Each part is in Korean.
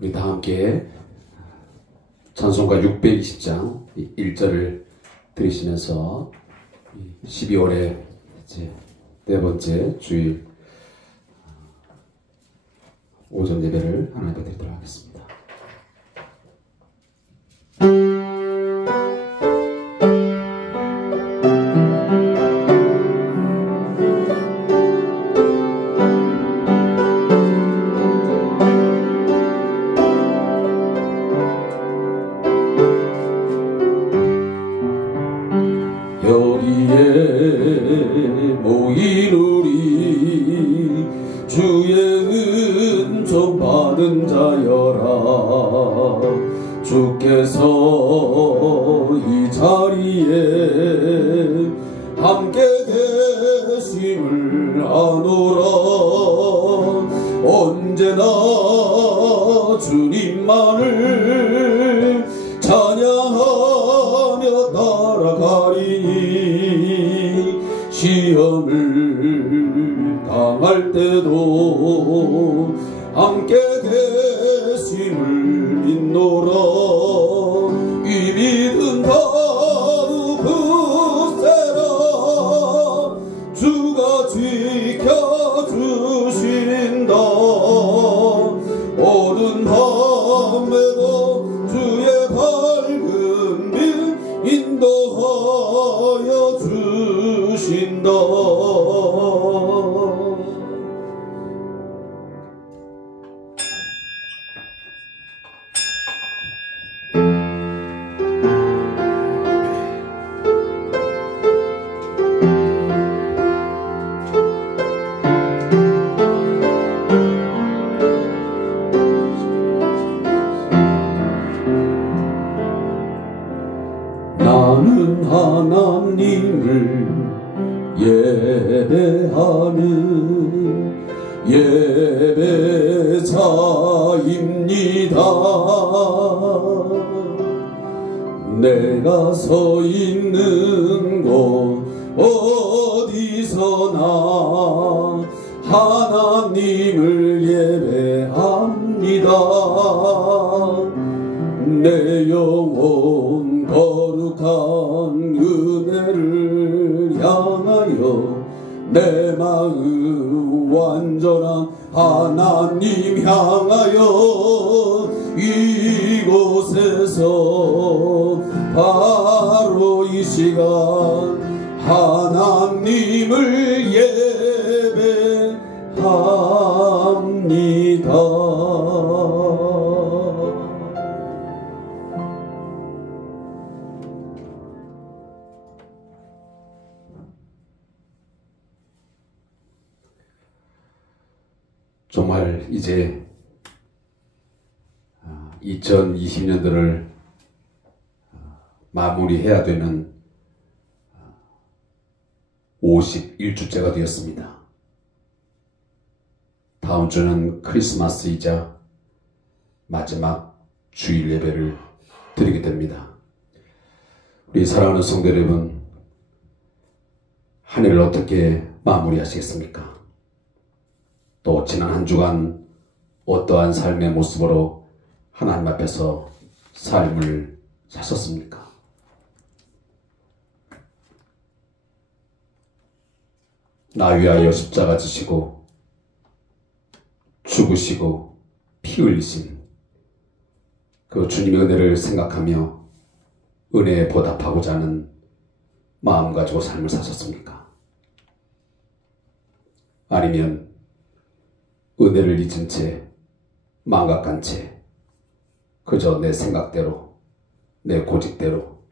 우리 다 함께 찬송가 620장 1절을 들으시면서 12월의 이제 네 번째 주일 오전 예배를 하나님 앞에 드리도록 하겠습니다. 여기에 모인 우리 주의 은총 받은 자여라. 주께서 이 자리에 함께 계심을 아노라. 언제나 주님만을 찬양하며 따라가리니 시험을 당할 때도 함께 계심을 믿노라. 이 믿음 더욱 굳세라. 주가 지켜주신다. 어두운 밤에도 주의 밝은 빛 인도하여 주신다. 나는 하나님을 예배하는 예배자입니다. 내가 서 있는 곳 어디서나 하나님을 예배합니다. 내 영혼 거룩한 은혜를 향하여 내 마음 완전한 하나님 향하여 이곳에서 바로 이 시간 하나님을 예배합니다. 정말 이제 2020년도를 마무리해야 되는 51주째가 되었습니다. 다음 주는 크리스마스이자 마지막 주일 예배를 드리게 됩니다. 우리 사랑하는 성도 여러분, 한 해를 어떻게 마무리하시겠습니까? 또 지난 한 주간 어떠한 삶의 모습으로 하나님 앞에서 삶을 사셨습니까? 나 위하여 십자가 지시고 죽으시고 피 흘리신 그 주님의 은혜를 생각하며 은혜에 보답하고자 하는 마음 가지고 삶을 사셨습니까? 아니면 은혜를 잊은 채 망각한 채 그저 내 생각대로 내 고집대로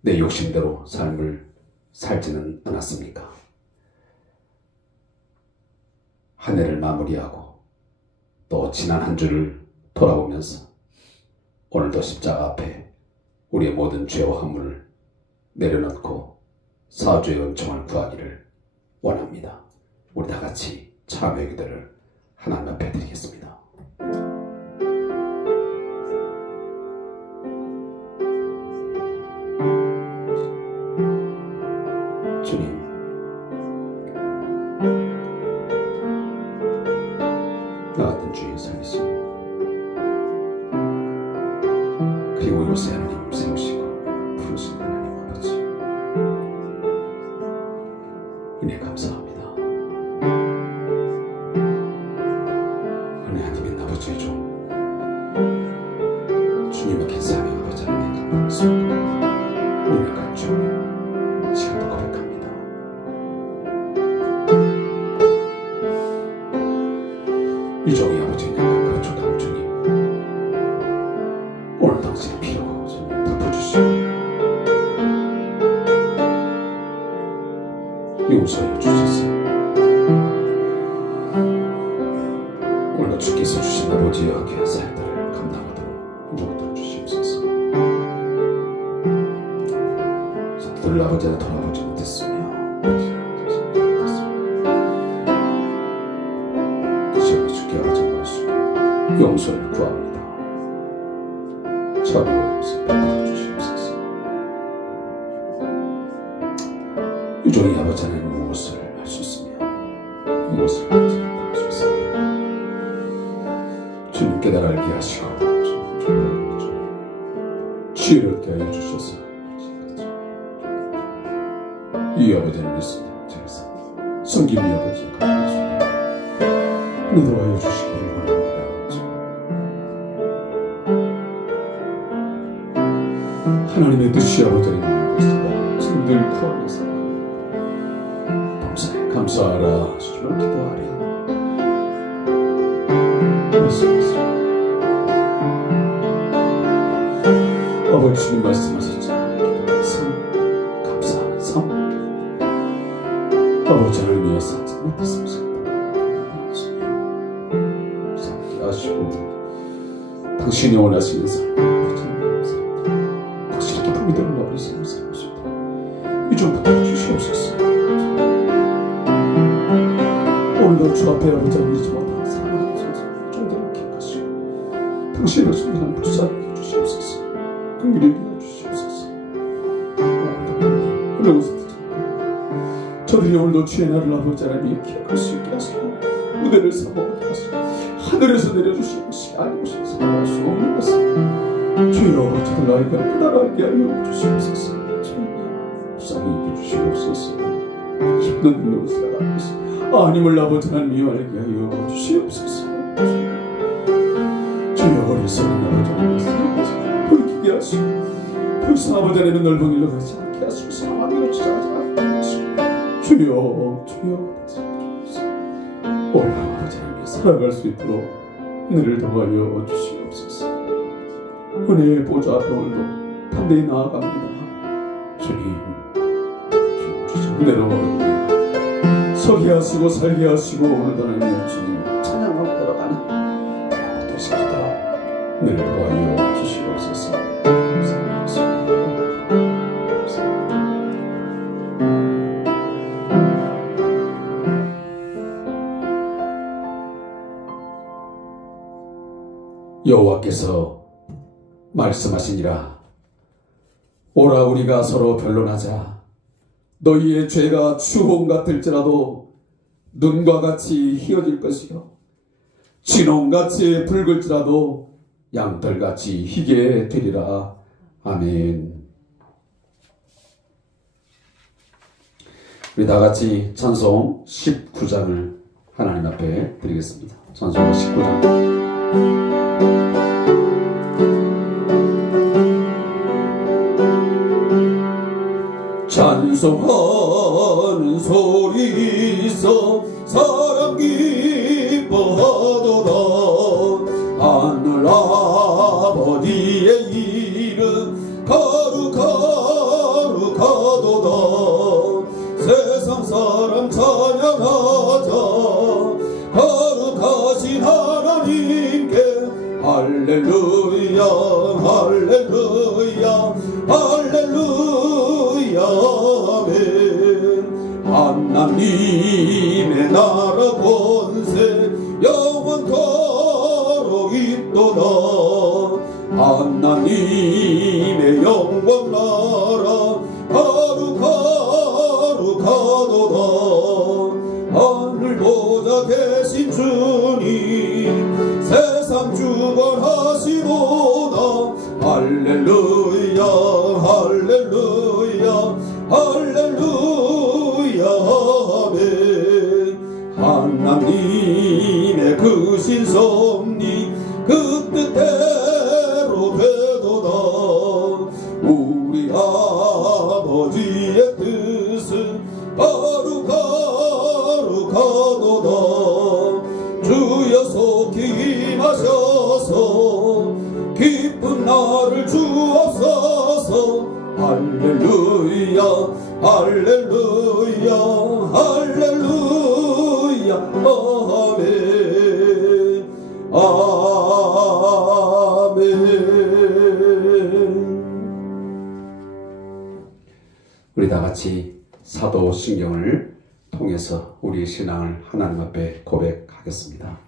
내 욕심대로 삶을 살지는 않았습니까? 한 해를 마무리하고 또 지난 한 주를 돌아보면서 오늘도 십자가 앞에 우리의 모든 죄와 허물을 내려놓고 사주의 은총을 구하기를 원합니다. 우리 다 같이 참회의 기도를 하나님 앞에 드리겠습니다. 주님, 나 같은 주의 살리심 그리고 요새 하나님 세우시고 부르신 하나님 아버지 은혜 감사합니다. 은혜 아니면 아버지의 종 주님의 사랑의 아버지 하나님 감당할 수 없고 은혜 간주하며 시간도 고백합니다. 이 종이 아버지 약간 조당 주님 오늘 당신의 피로 주님 덮어주시고 용서해 주셔서 오늘 주께서 주신 아버지의 귀한 사역들을 감당하도록 인도를 주시옵소서. 저들을 아버지가 돌아보지 못했으며 그 시간에 주께 아버지 머릿속에 용서를 구합니다. 자비와 용서 베풀어 주시옵소서. 이 종이 아버지 하나님 무엇을 할 수 있으며 무엇을 할 수 있습니까? 주님 깨달아 알게 하시고 지혜를 얻게 하여 주셔서 이 아버지를 믿습니다. 제가 성김이 아버지가 가르쳐주시고 인도하여 주시기를 원합니다. 하나님의 뜻이 아버지를 믿습니다. 늘 구하면서 감사해 감사하라 주님을 기도하랴. 아버지 주님 말씀하셨잖아요. 삶 감사하는 삶 아버지 하나님이여 산지 못했습니다. 삶게 하시고 당신이 원하시는 삶 당신의 기쁨이 되는 아버지 삶을 살았습니다. 이 좀 부탁 주시옵소서. 오늘도 주 앞에 아버지 하나님 못한 사랑하는 선생 종들을 기억하시고 당신의 순간을 불쌍히 해주시옵소서. 긍휼히 여겨 주시옵소서. 저들이 오늘도 주의 날을 아버지 하나님 기억할 수 있게 하시고 무대를 삼아오게 하시고 하늘에서 내려주신 것이 아니고서 살아갈 수 없는 것을 주여 저들 아이가 깨달아게 하여 주시옵소서. 불쌍히 여겨주시옵소서. 힘든 능력을 살아가면서 아님을 아버지 하나님 알게 하여 주시옵소서. 주여 어리석은 아버지 하나님 살아가서 돌이키게 하시고 더 이상 아버지 하나님의 넓은 길로 가지 않게 하시고 사망으로 지나가지 않게 하시고 주여 오늘 아버지 하나님 살아갈 수 있도록 은혜를 더하여 주시옵소서. 은혜의 보좌 앞에 오늘도 담대히 나아갑니다. 주님 주신 은혜로 서게 하시고 살게 하시고 오늘도 하나님 주님 찬양하고 걸어가는 내 되시게 하도록 은혜를 더하여 주시옵소서. 여호와께서 말씀하시니라. 오라 우리가 서로 변론하자. 너희의 죄가 추홍 같을지라도 눈과 같이 희어질 것이요 진홍같이 붉을지라도 양털같이 희게 되리라. 아멘. 우리 다같이 찬송 19장을 하나님 앞에 드리겠습니다. 찬송 19장. 찬송하는 소리 있어 사람 기뻐하도다. 하늘 아버지의 이름 거룩하도다. 세상 사람 찬양하자. 거룩하신 하나님께 할렐루야 할렐루야 할렐루야 아멘. 하나님의 나라 권세 영원토록 있도다. 하나님의 영광 나라 거룩하도다. 하늘 보좌 계신 주님 세상 주관하시도다. 할렐루야 하나님의 그 신섭니 그 뜻대로 되도다. 우리 아버지의 뜻은 거룩하도다. 주여 속히 임하셔서 기쁜 나를 주옵소서. 할렐루야 할렐루야 할렐루야 아멘 아멘. 우리 다 같이 사도신경을 통해서 우리의 신앙을 하나님 앞에 고백하겠습니다.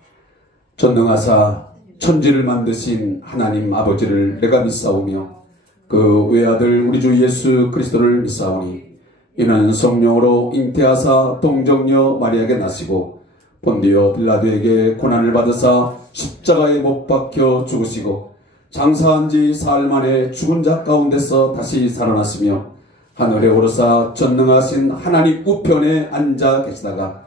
전능하사 천지를 만드신 하나님 아버지를 내가 믿사오며 그 외아들 우리 주 예수 그리스도를 믿사오니 이는 성령으로 잉태하사 동정녀 마리아에게 나시고 본디오 빌라도에게 고난을 받으사 십자가에 못 박혀 죽으시고 장사한 지 사흘 만에 죽은 자 가운데서 다시 살아나시며 하늘에 오르사 전능하신 하나님 우편에 앉아 계시다가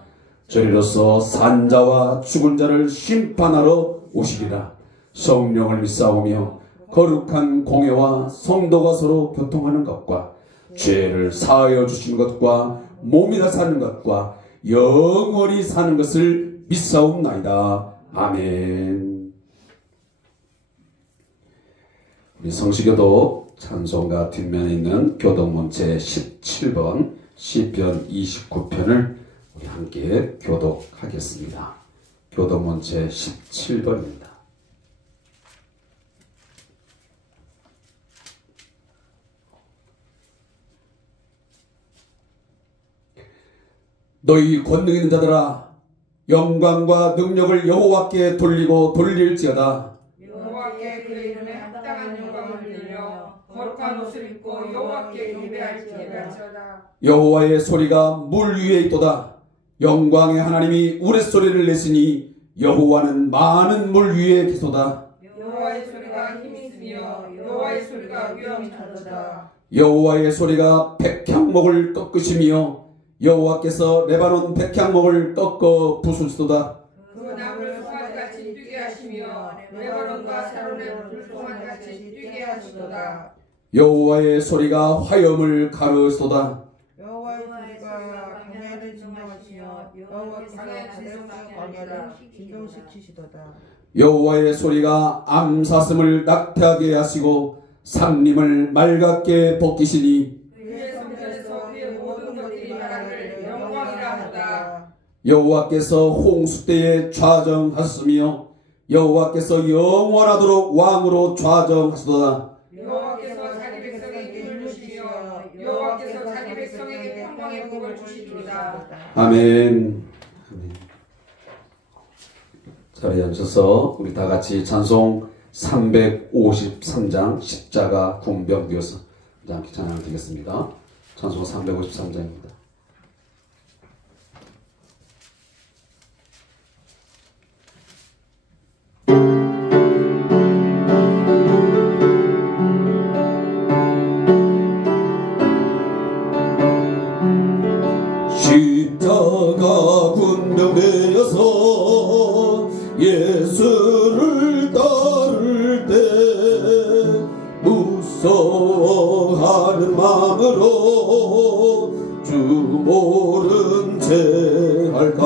저리로서 산 자와 죽은 자를 심판하러 오시리라. 성령을 믿사오며 거룩한 공회와 성도가 서로 교통하는 것과 죄를 사하여 주시는 것과 몸이라 사는 것과 영원히 사는 것을 믿사옵나이다. 아멘. 우리 성시교도 찬송가 뒷면에 있는 교독문체 17번 시편 29편을 우리 함께 교독하겠습니다. 교독문체 17번입니다. 너희 권능 있는 자들아 영광과 능력을 여호와께 돌리고 돌릴지어다. 여호와께 그 이름에 합당한 영광을 돌리며 거룩한 옷을 입고 여호와께 경배할지어다. 여호와의 소리가 물 위에 있도다. 영광의 하나님이 우레소리를 내시니 여호와는 많은 물 위에 계소다. 여호와의 소리가 힘이 있으며 여호와의 소리가 위엄이 타도다. 여호와의 소리가 백향목을 꺾으시며 여호와께서 레바논 백향목을 꺾어 부수시도다. 그 나무를 송아지같이 뛰게 하시며 레바논과 샤론의 불송아지같이 뛰게 하시도다. 여호와의 소리가 화염을 가르시도다. 여호와의 소리가 광야를 진정하시며 여호와께서 광야를 진정시키시도다. 여호와의 소리가 암사슴을 낙태하게 하시고 산림을 맑게 벗기시니 그의 성전에서 그의 모든 것들이 나라를 영광이라 하다. 여호와께서 홍수 때에 좌정하셨으며 여호와께서 영원하도록 왕으로 좌정하시도다. 여호와께서 자기 백성에게 힘을 주시며 여호와께서 자기 백성에게 평강의 복을 주시리이다. 아멘. 자리에 앉으셔서 우리 다 같이 찬송 353장 십자가 군병되어서 함께 찬양을 드리겠습니다. 찬송 353장입니다. 십자가 군병되어서 예수를 따를 때 무서워하는 마음으로 주 모른 채 할까.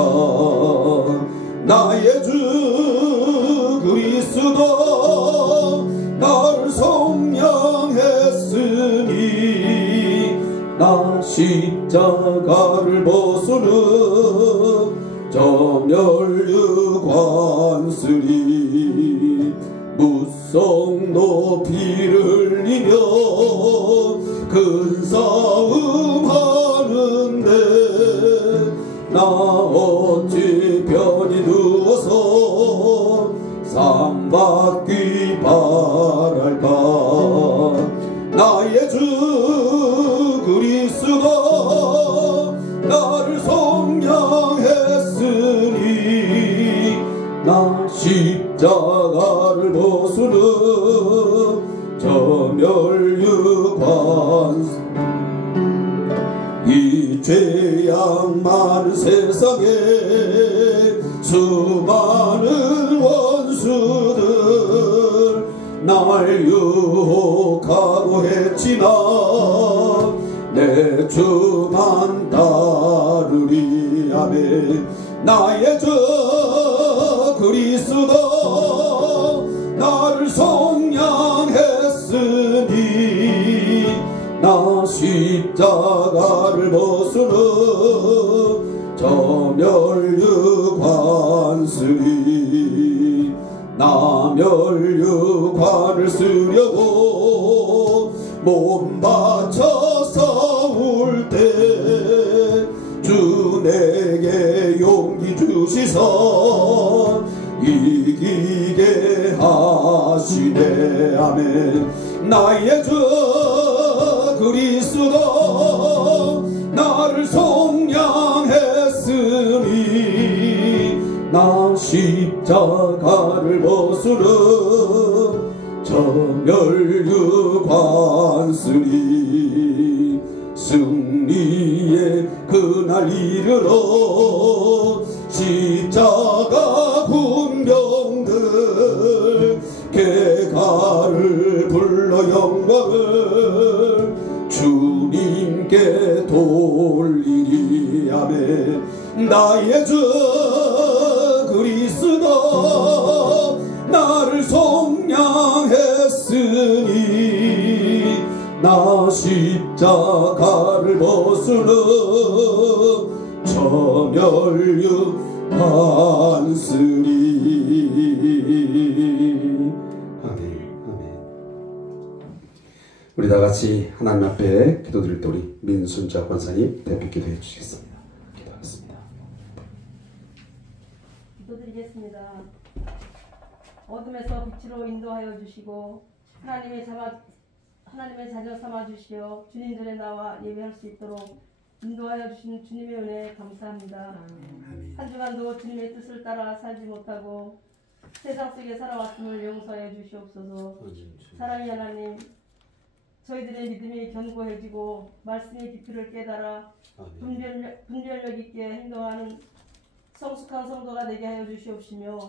나의 주 그리스도 나를 속량했으니 나 십자가를 벗으는 정열유관쓰리 무성 높이를 흘리며 큰 싸움 하는데 나 어찌 편히 누워서 상 받기 바랄까. 나의 주 그리스도 나를 속량했으니 나 십자가를 벗으는 저멸유관 이 죄악 많은 세상에 수많은 원수들 날 유혹하고 했지만 내 주만 따르리. 아멘. 나의 주 그리스도 나를 속량했으니 나 십자가를 벗으는 저 멸류관 쓰리. 나 멸류관을 쓰려고 몸 바쳐 싸울 때 주 내게 용기 주시사 이기게 하시네. 아멘. 나의 주 그리스도 나를 속량했으니 나 십자가를 벗으는 저 멸류관 쓰리. 승리의 그날 이르러 십자가 군병들 개가를 불러 영광을 주님께 돌리리. 아멘. 나의 주 그리스도 나를 속량했으니 나 십자가를 벗으는 저 멸류관 쓰리. 아멘. 아멘. 우리 다 같이 하나님 앞에 기도드릴 때 우리 민순자 권사님 대표 기도해 주시겠습니다. 기도하겠습니다. 기도드리겠습니다. 어둠에서 빛으로 인도하여 주시고 하나님의 자녀 삼아 주시어 주님들의 나와 예배할 수 있도록 인도하여 주신 주님의 은혜 감사합니다. 아멘. 한 주간도 주님의 뜻을 따라 살지 못하고 세상 속에 살아왔음을 용서해 주시옵소서. 사랑의 하나님, 저희들의 믿음이 견고해지고 말씀의 깊이를 깨달아 분별력 있게 행동하는 성숙한 성도가 되게 하여 주시옵시며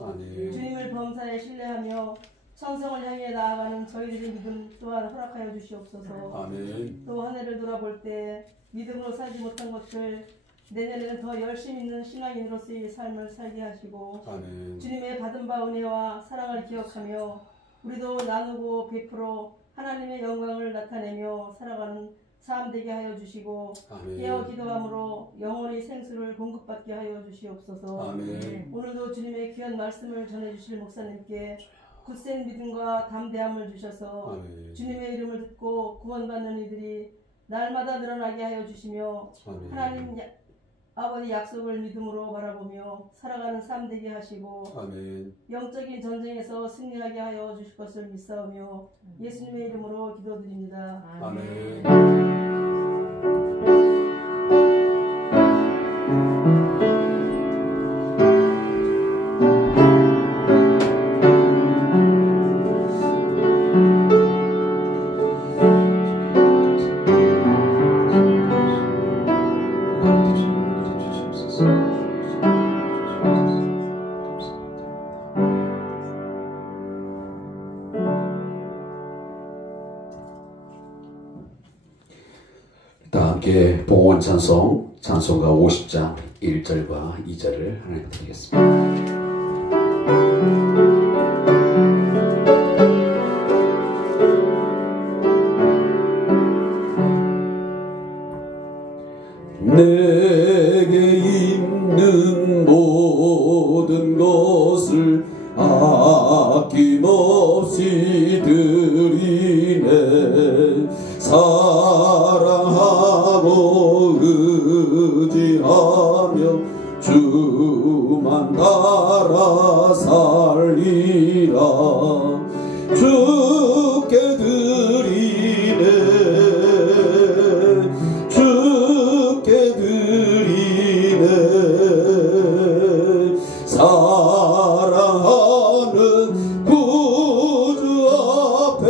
주님을 범사에 신뢰하며 천성을 향해 나아가는 저희들의 믿음 또한 허락하여 주시옵소서. 아멘. 또 한 해를 돌아볼 때 믿음으로 살지 못한 것을 내년에는 더 열심 있는 신앙인으로서의 삶을 살게 하시고 아멘. 주님의 받은 바 은혜와 사랑을 기억하며 우리도 나누고 베풀어 하나님의 영광을 나타내며 살아가는 삶 되게 하여 주시고 깨어 기도함으로 영원히 생수를 공급받게 하여 주시옵소서. 아멘. 오늘도 주님의 귀한 말씀을 전해주실 목사님께 굳센 믿음과 담대함을 주셔서 아멘. 주님의 이름을 듣고 구원받는 이들이 날마다 늘어나게 하여 주시며 아멘. 하나님 아버지 약속을 믿음으로 바라보며 살아가는 삶 되게 하시고 아멘. 영적인 전쟁에서 승리하게 하여 주실 것을 믿사오며 예수님의 이름으로 기도드립니다. 아멘. 다 함께 봉헌 찬송 찬송가 50장 1절과 2절을 하나님께 드리겠습니다. 내게 있는 모든 것을 아낌없이 드리네. 사랑하고 의지하며 주만 따라 살리라. 주께 드리네. 주께 드리네. 사랑하는 구주 앞에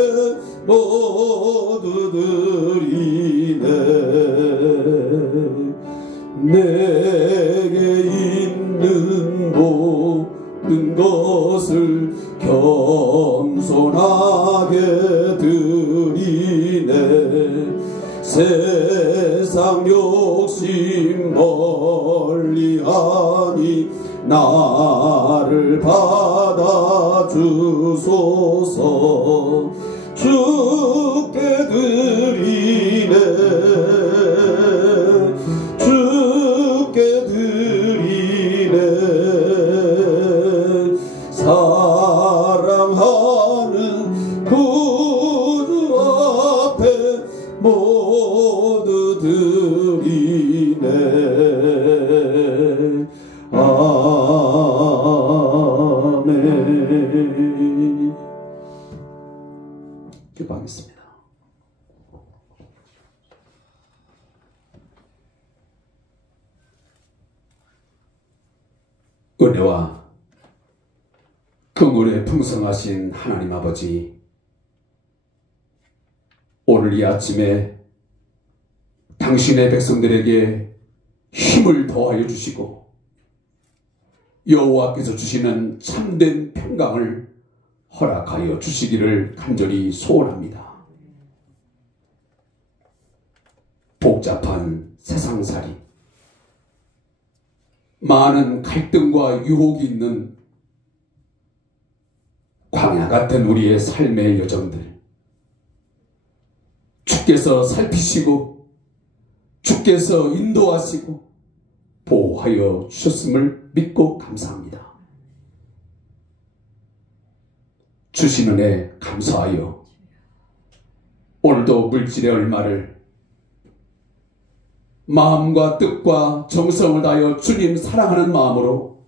모두 드리네. 내게 있는 있는 모든 것을 겸손하게 드리네. 세상 욕심 멀리하니 나를 받아주소서. 주께 드리네, 주께 드리네. 사랑하는 구주 앞에 모두 드리네. 아멘. 기도하겠습니다. 은혜와 긍휼에 풍성하신 하나님 아버지, 오늘 이 아침에 당신의 백성들에게 힘을 더하여 주시고 여호와께서 주시는 참된 평강을 허락하여 주시기를 간절히 소원합니다. 복잡한 세상살이, 많은 갈등과 유혹이 있는 광야 같은 우리의 삶의 여정들, 주께서 살피시고 주께서 인도하시고 보호하여 주셨음을 믿고 감사합니다. 주신 은혜 감사하여 오늘도 물질의 얼마를 마음과 뜻과 정성을 다하여 주님 사랑하는 마음으로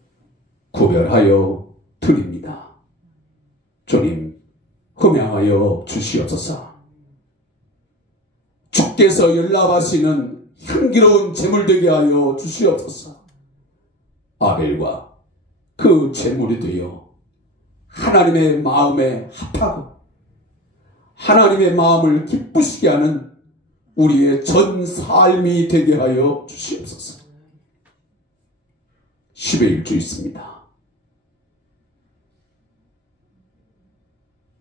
구별하여 드립니다. 주님 흠양하여 주시옵소서. 주께서 연락하시는 향기로운 제물 되게 하여 주시옵소서. 아벨과 그 제물이 되어 하나님의 마음에 합하고 하나님의 마음을 기쁘시게 하는 우리의 전 삶이 되게 하여 주시옵소서. 10의 1주 있습니다.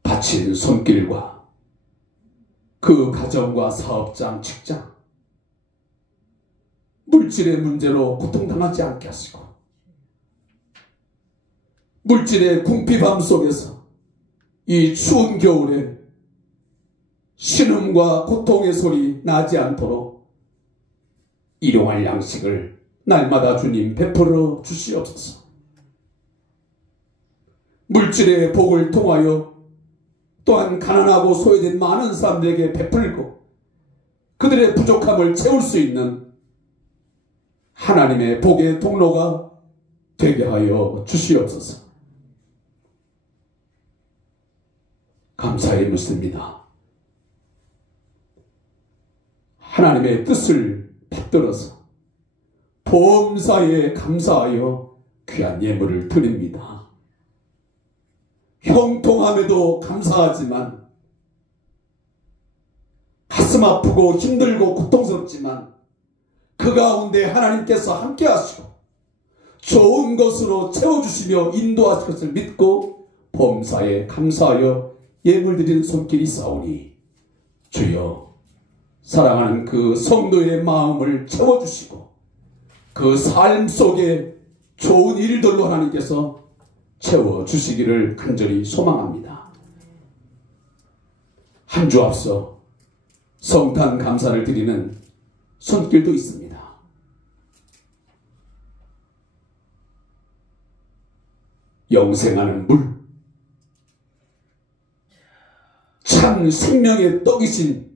바친 손길과 그 가정과 사업장, 직장, 물질의 문제로 고통당하지 않게 하시고 물질의 궁핍함 속에서 이 추운 겨울에 신음과 고통의 소리 나지 않도록 일용할 양식을 날마다 주님 베풀어 주시옵소서. 물질의 복을 통하여 또한 가난하고 소외된 많은 사람들에게 베풀고 그들의 부족함을 채울 수 있는 하나님의 복의 통로가 되게 하여 주시옵소서. 감사의 묻습니다. 하나님의 뜻을 받들어서 범사에 감사하여 귀한 예물을 드립니다. 형통함에도 감사하지만 가슴 아프고 힘들고 고통스럽지만 그 가운데 하나님께서 함께 하시고 좋은 것으로 채워주시며 인도하실 것을 믿고 범사에 감사하여 예물 드리는 손길이 있사오니 주여 사랑하는 그 성도의 마음을 채워주시고 그 삶 속에 좋은 일들로 하나님께서 채워주시기를 간절히 소망합니다. 한 주 앞서 성탄 감사를 드리는 손길도 있습니다. 영생하는 물, 참 생명의 떡이신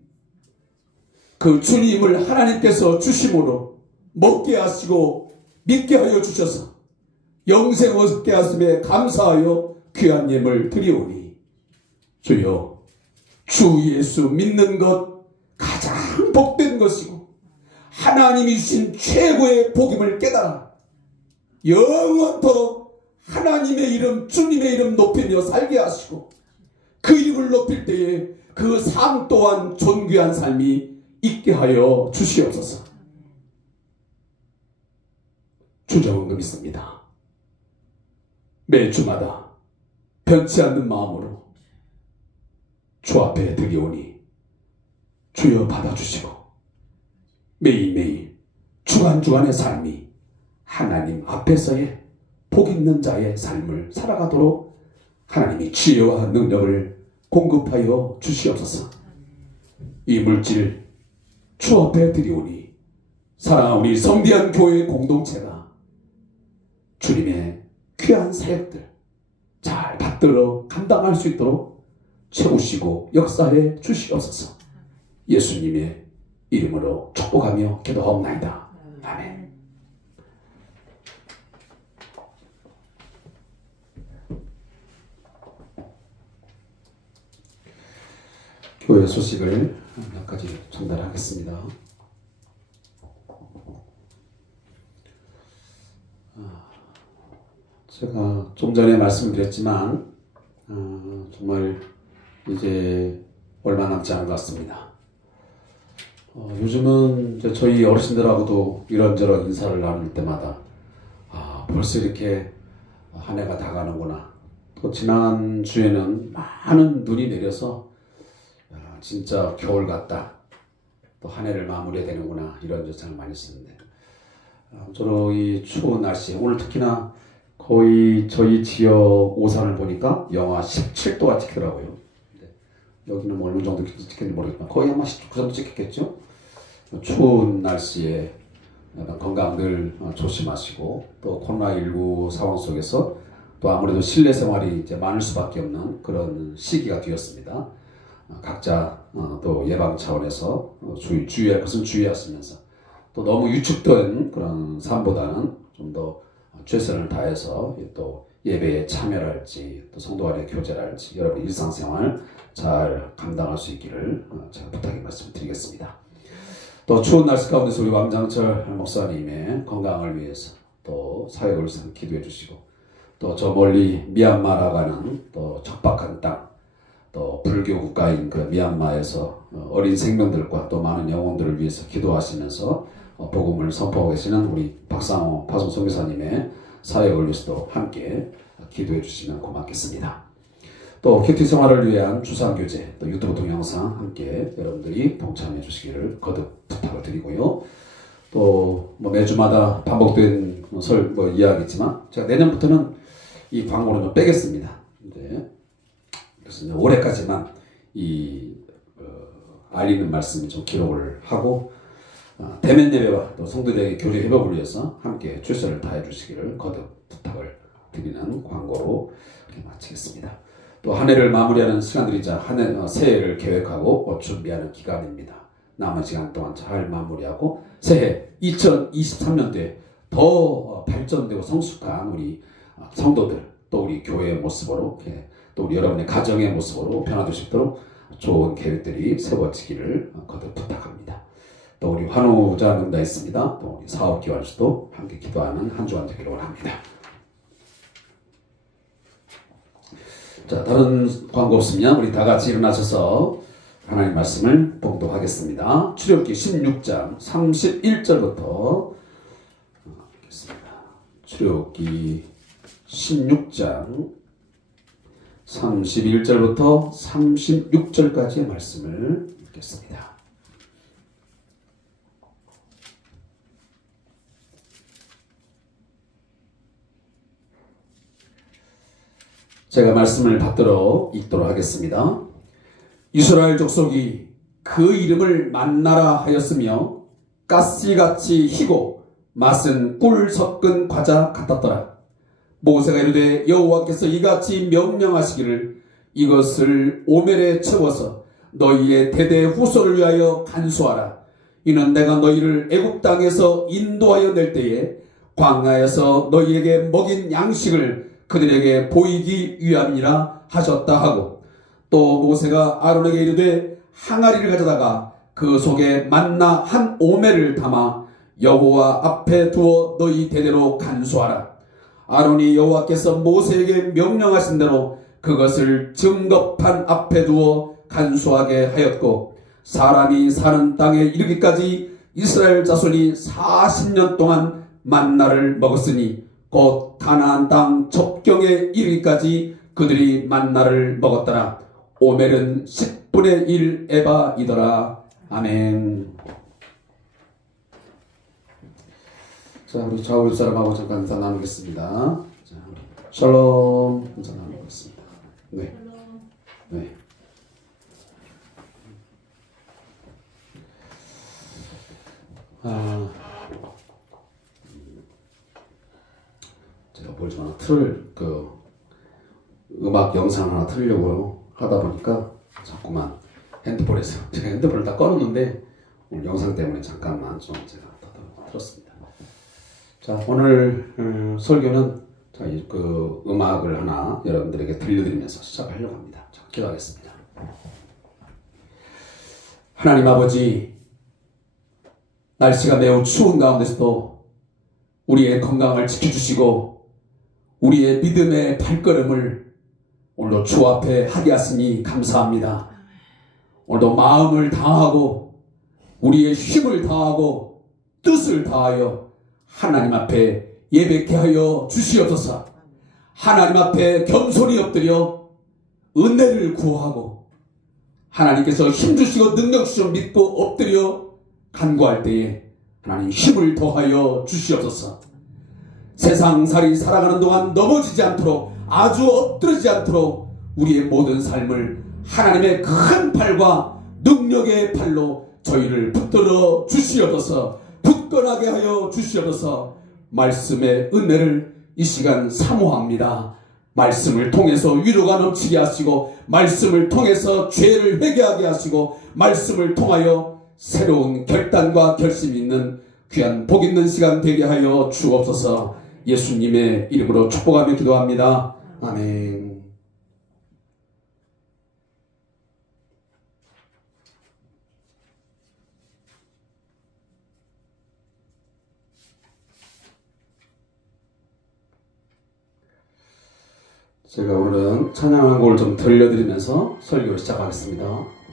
그 주님을 하나님께서 주심으로 먹게 하시고 믿게 하여 주셔서 영생 얻게 하심에 감사하여 귀한 예물 드리오니 주여, 주 예수 믿는 것 가장 복된 것이고 하나님이 주신 최고의 복임을 깨달아 영원토록 하나님의 이름, 주님의 이름 높이며 살게 하시고 그 이름을 높일 때에 그 삶 또한 존귀한 삶이 있게 하여 주시옵소서. 주정은금 있습니다. 매주마다 변치 않는 마음으로 주 앞에 들여오니 주여 받아주시고 매일매일 주간주간의 삶이 하나님 앞에서의 복 있는 자의 삶을 살아가도록 하나님이 지혜와 능력을 공급하여 주시옵소서. 이 물질 주 앞에 들여오니 사랑하는 우리 성대한 교회 공동체가 주님의 귀한 사역들 잘 받들어 감당할 수 있도록 채우시고 역사해 주시옵소서. 예수님의 이름으로 축복하며 기도하옵나이다. 아멘. 교회 소식을 몇 가지 전달하겠습니다. 제가 좀 전에 말씀드렸지만 정말 이제 얼마 남지 않은 것 같습니다. 요즘은 이제 저희 어르신들하고도 이런저런 인사를 나눌 때마다 벌써 이렇게 한 해가 다 가는구나. 또 지난주에는 많은 눈이 내려서 진짜 겨울 같다. 또 한 해를 마무리해야 되는구나. 이런 예상을 많이 쓰는데 저로 이 추운 날씨 오늘 특히나 거의 저희 지역 오산을 보니까 영하 17도가 찍히더라고요. 여기는 뭐 어느 정도 찍혔는지 모르겠지만 거의 아마 19 정도 찍혔겠죠. 추운 날씨에 건강 늘 조심하시고 또 코로나19 상황 속에서 또 아무래도 실내 생활이 이제 많을 수밖에 없는 그런 시기가 되었습니다. 각자 또 예방 차원에서 주의할 것은 주의하시면서 또 너무 유축된 그런 삶보다는 좀 더 최선을 다해서 또 예배에 참여할지 또 성도 간의 교제랄지 여러분 일상생활 잘 감당할 수 있기를 제가 부탁의 말씀을 드리겠습니다. 또 추운 날씨 가운데서 우리 왕장철 목사님의 건강을 위해서 또 사역을 위해서 기도해 주시고 또 저 멀리 미얀마라 가는 또 척박한 땅 또 불교 국가인 그 미얀마에서 어린 생명들과 또 많은 영혼들을 위해서 기도하시면서 복음을 선포하고 계시는 우리 박상호 파송 선교사님의 사역을 위해서도 함께 기도해 주시면 고맙겠습니다. 또 큐티 생활을 위한 주상교제 또 유튜브 동영상 함께 여러분들이 동참해 주시기를 거듭 부탁을 드리고요. 또 뭐 매주마다 반복된 이야기지만 제가 내년부터는 이 광고는 좀 빼겠습니다. 그래서 올해까지만 이 알리는 말씀을 좀 기록을 하고 대면 예배와 또 성도들에게 교제 회복을 위해서 함께 최선을 다해 주시기를 거듭 부탁을 드리는 광고로 이렇게 마치겠습니다. 또 한 해를 마무리하는 시간들이자 새해를 계획하고 준비하는 기간입니다. 남은 시간 동안 잘 마무리하고 새해 2023년도에 더 발전되고 성숙한 우리 성도들 또 우리 교회의 모습으로 또 우리 여러분의 가정의 모습으로 변화될 수 있도록 좋은 계획들이 세워지기를 거듭 부탁합니다. 또 우리 환우자 명단 있습니다. 또 우리 사업기관에서도 함께 기도하는 한 주간 되기를 원합니다. 자, 다른 광고 없으면 우리 다 같이 일어나셔서 하나님 말씀을 봉독하겠습니다. 출애굽기 16장 31절부터 읽겠습니다. 출애굽기 16장 31절부터 36절까지의 말씀을 읽겠습니다. 제가 말씀을 받들어 읽도록 하겠습니다. 이스라엘 족속이 그 이름을 만나라 하였으며 가시같이 희고 맛은 꿀 섞은 과자 같았더라. 모세가 이르되 여호와께서 이같이 명령하시기를 이것을 오멜에 채워서 너희의 대대 후손을 위하여 간수하라. 이는 내가 너희를 애굽 땅에서 인도하여 낼 때에 광야에서 너희에게 먹인 양식을 그들에게 보이기 위함이라 하셨다 하고 또 모세가 아론에게 이르되 항아리를 가져다가 그 속에 만나 한 오멜을 담아 여호와 앞에 두어 너희 대대로 간수하라. 아론이 여호와께서 모세에게 명령하신 대로 그것을 증거판 앞에 두어 간수하게 하였고 사람이 사는 땅에 이르기까지 이스라엘 자손이 40년 동안 만나를 먹었으니 곧 가나안 땅 접경에 이르기까지 그들이 만나를 먹었더라. 오멜은 10분의 1 에바이더라. 아멘. 자, 우리 좌우 사람하고 잠깐 인사 나누겠습니다. 자, 샬롬 인사 나누겠습니다. 네. 네. 제가 뭘 좀 하나 음악 영상 하나 틀려고 하다 보니까 자꾸만 핸드폰에서 제가 핸드폰을 다 꺼놓는데 오늘 영상 때문에 잠깐만 좀 제가 틀었습니다. 자, 오늘 설교는 자, 음악을 하나 여러분들에게 들려드리면서 시작하려고 합니다. 자, 기도하겠습니다. 하나님 아버지, 날씨가 매우 추운 가운데서도 우리의 건강을 지켜주시고 우리의 믿음의 발걸음을 오늘도 주 앞에 하게 하시니 감사합니다. 오늘도 마음을 다하고 우리의 힘을 다하고 뜻을 다하여 하나님 앞에 예배케 하여 주시옵소서. 하나님 앞에 겸손히 엎드려 은혜를 구하고 하나님께서 힘주시고 능력 주시고 믿고 엎드려 간구할 때에 하나님 힘을 더하여 주시옵소서. 세상살이 살아가는 동안 넘어지지 않도록, 아주 엎드러지지 않도록 우리의 모든 삶을 하나님의 큰 팔과 능력의 팔로 저희를 붙들어 주시옵소서. 굳건하게 하여 주시옵소서. 말씀의 은혜를 이 시간 사모합니다. 말씀을 통해서 위로가 넘치게 하시고 말씀을 통해서 죄를 회개하게 하시고 말씀을 통하여 새로운 결단과 결심이 있는 귀한 복 있는 시간 되게 하여 주옵소서. 예수님의 이름으로 축복하며 기도합니다. 아멘. 제가 오늘은 찬양 한 곡을 좀 들려드리면서 설교를 시작하겠습니다.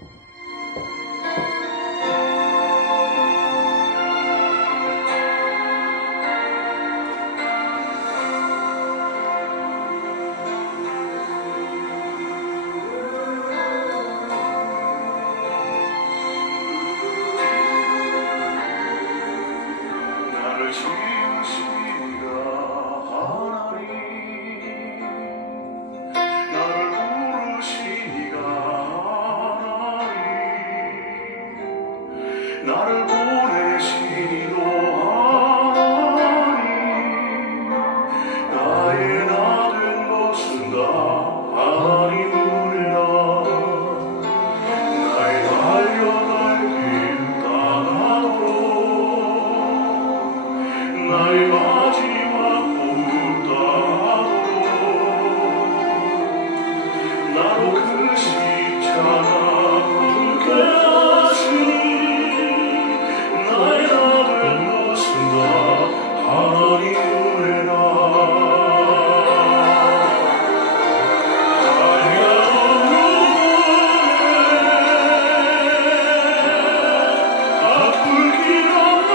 나를 보내시도 하나님, 나의 나 된 것은 다 하나님이라. 나의 달려갈 길 따라도록, 나의 마지막 꿈 따라도록, 나로 그 십자가 굵게 하시니 나의 아들 것은 다 하나님 은혜라. 나의 없는 아플 길 없는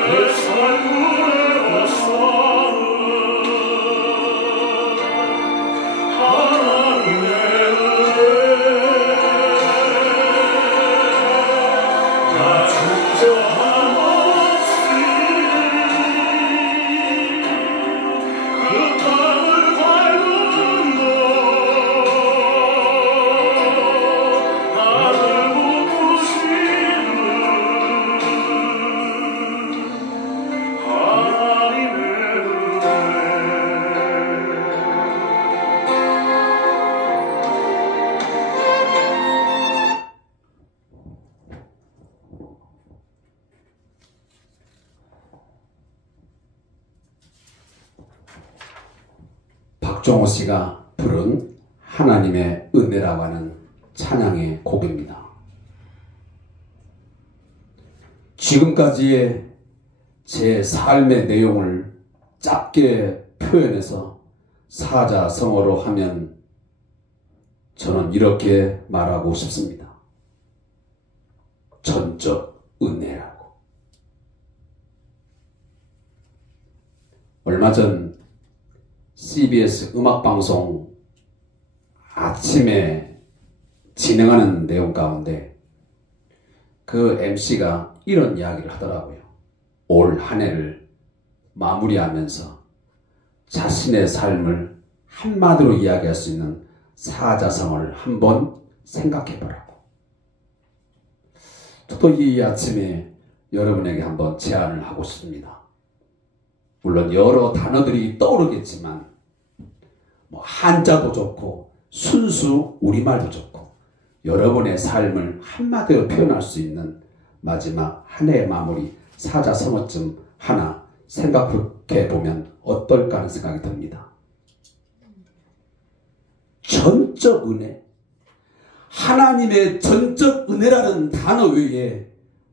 내 삶을 해왔사는 하나님의 박종호 씨가 부른 하나님의 은혜라고 하는 찬양의 곡입니다. 지금까지의 제 삶의 내용을 짧게 표현해서 사자성어로 하면 저는 이렇게 말하고 싶습니다. 전적 은혜라고. 얼마 전 CBS 음악방송 아침에 진행하는 내용 가운데 그 MC가 이런 이야기를 하더라고요. 올 한 해를 마무리하면서 자신의 삶을 한마디로 이야기할 수 있는 사자성어를 한번 생각해보라고. 저도 이 아침에 여러분에게 한번 제안을 하고 싶습니다. 물론 여러 단어들이 떠오르겠지만 한자도 좋고 순수 우리말도 좋고 여러분의 삶을 한마디로 표현할 수 있는 마지막 한 해의 마무리 사자성어쯤 하나 생각해 보면 어떨까 하는 생각이 듭니다. 전적 은혜. 하나님의 전적 은혜라는 단어 외에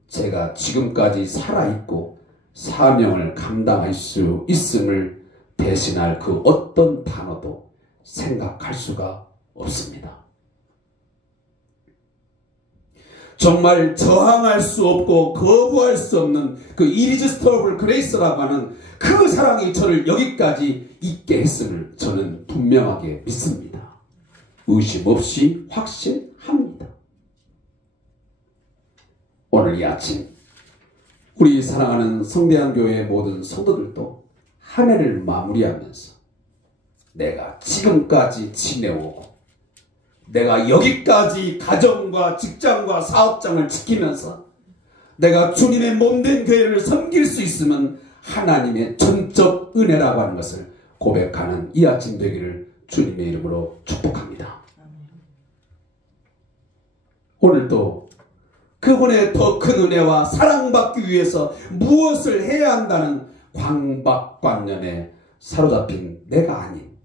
제가 지금까지 살아있고 사명을 감당할 수 있음을 대신할 그 어떤 단어도 생각할 수가 없습니다. 정말 저항할 수 없고 거부할 수 없는 그 irresistible grace라고 하는 그 사랑이 저를 여기까지 있게 했음을 저는 분명하게 믿습니다. 의심 없이 확신합니다. 오늘 이 아침 우리 사랑하는 성대한교회의 모든 성도들도 한 해를 마무리하면서 내가 지금까지 지내오고 내가 여기까지 가정과 직장과 사업장을 지키면서 내가 주님의 몸된 교회를 섬길 수 있으면 하나님의 전적 은혜라고 하는 것을 고백하는 이 아침 되기를 주님의 이름으로 축복합니다. 오늘도 그분의 더 큰 은혜와 사랑받기 위해서 무엇을 해야 한다는 강박관념에 사로잡힌 내가 아닌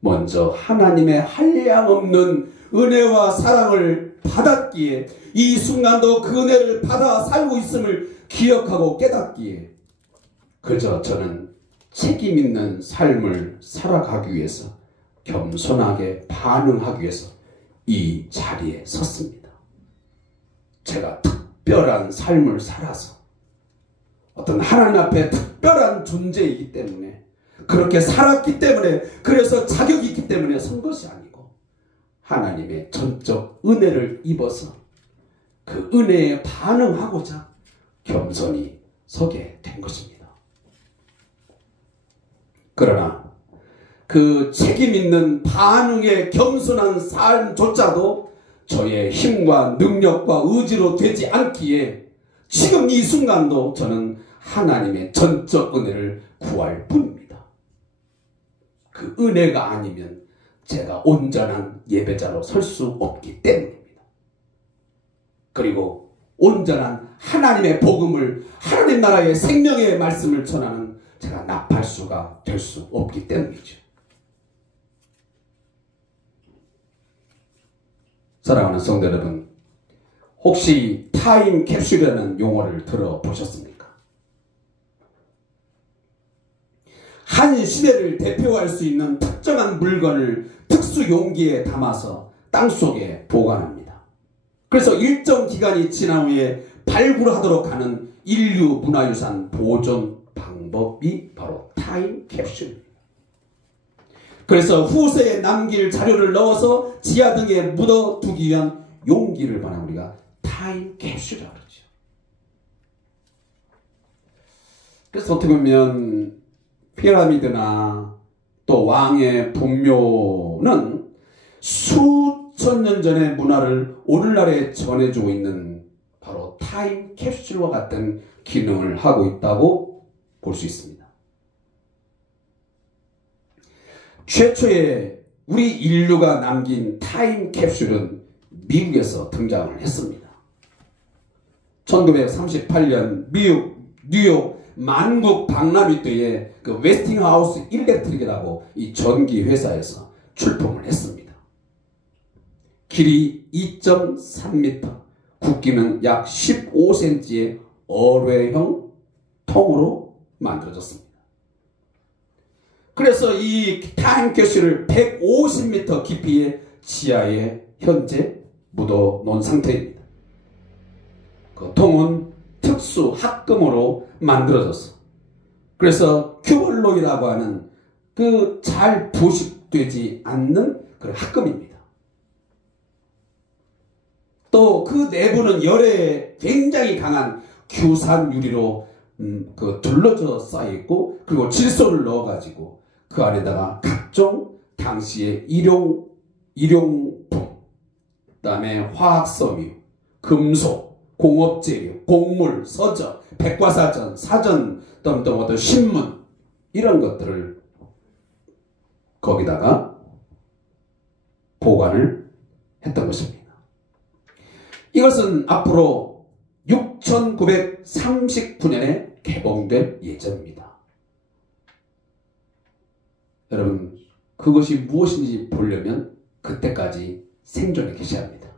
먼저 하나님의 한량없는 은혜와 사랑을 받았기에 이 순간도 그 은혜를 받아 살고 있음을 기억하고 깨닫기에 그저 저는 책임 있는 삶을 살아가기 위해서 겸손하게 반응하기 위해서 이 자리에 섰습니다. 제가 특별한 삶을 살아서 어떤 하나님 앞에 특별한 존재이기 때문에 그렇게 살았기 때문에 그래서 자격이 있기 때문에 선 것이 아니고 하나님의 전적 은혜를 입어서 그 은혜에 반응하고자 겸손히 서게 된 것입니다. 그러나 그 책임 있는 반응에 겸손한 삶조차도 저의 힘과 능력과 의지로 되지 않기에 지금 이 순간도 저는 하나님의 전적 은혜를 구할 뿐입니다. 그 은혜가 아니면 제가 온전한 예배자로 설 수 없기 때문입니다. 그리고 온전한 하나님의 복음을 하나님 나라의 생명의 말씀을 전하는 제가 나팔수가 될 수 없기 때문이죠. 사랑하는 성도 여러분, 혹시 타임캡슐이라는 용어를 들어보셨습니까? 한 시대를 대표할 수 있는 특정한 물건을 특수 용기에 담아서 땅속에 보관합니다. 그래서 일정 기간이 지난 후에 발굴하도록 하는 인류 문화유산 보존 방법이 바로 타임캡슐입니다. 그래서 후세에 남길 자료를 넣어서 지하 등에 묻어두기 위한 용기를 말하는 우리가 타임캡슐이라고 그러죠. 그래서 어떻게 보면 피라미드나 또 왕의 분묘는 수천 년 전의 문화를 오늘날에 전해주고 있는 바로 타임캡슐과 같은 기능을 하고 있다고 볼 수 있습니다. 최초의 우리 인류가 남긴 타임캡슐은 미국에서 등장을 했습니다. 1938년 미국 뉴욕 만국 박람회에 그 웨스팅하우스 일렉트릭이라고 이 전기 회사에서 출품을 했습니다. 길이 2.3m, 굵기는 약 15cm의 어뢰형 통으로 만들어졌습니다. 그래서 이 타임캡슐을 150m 깊이의 지하에 현재 묻어 놓은 상태입니다. 그 통은 특수 합금으로 만들어졌어. 그래서 큐벌로이라고 하는 그 잘 부식되지 않는 그런 합금입니다. 또 그 내부는 열에 굉장히 강한 규산 유리로 둘러져 쌓여 있고, 그리고 질소를 넣어가지고 그 안에다가 각종 당시의 일용품, 그다음에 화학섬유, 금속, 공업재료, 곡물, 서적, 백과사전, 사전, 또 어떤 신문, 이런 것들을 거기다가 보관을 했던 것입니다. 이것은 앞으로 6939년에 개봉될 예정입니다. 여러분, 그것이 무엇인지 보려면 그때까지 생존해 계셔야 합니다.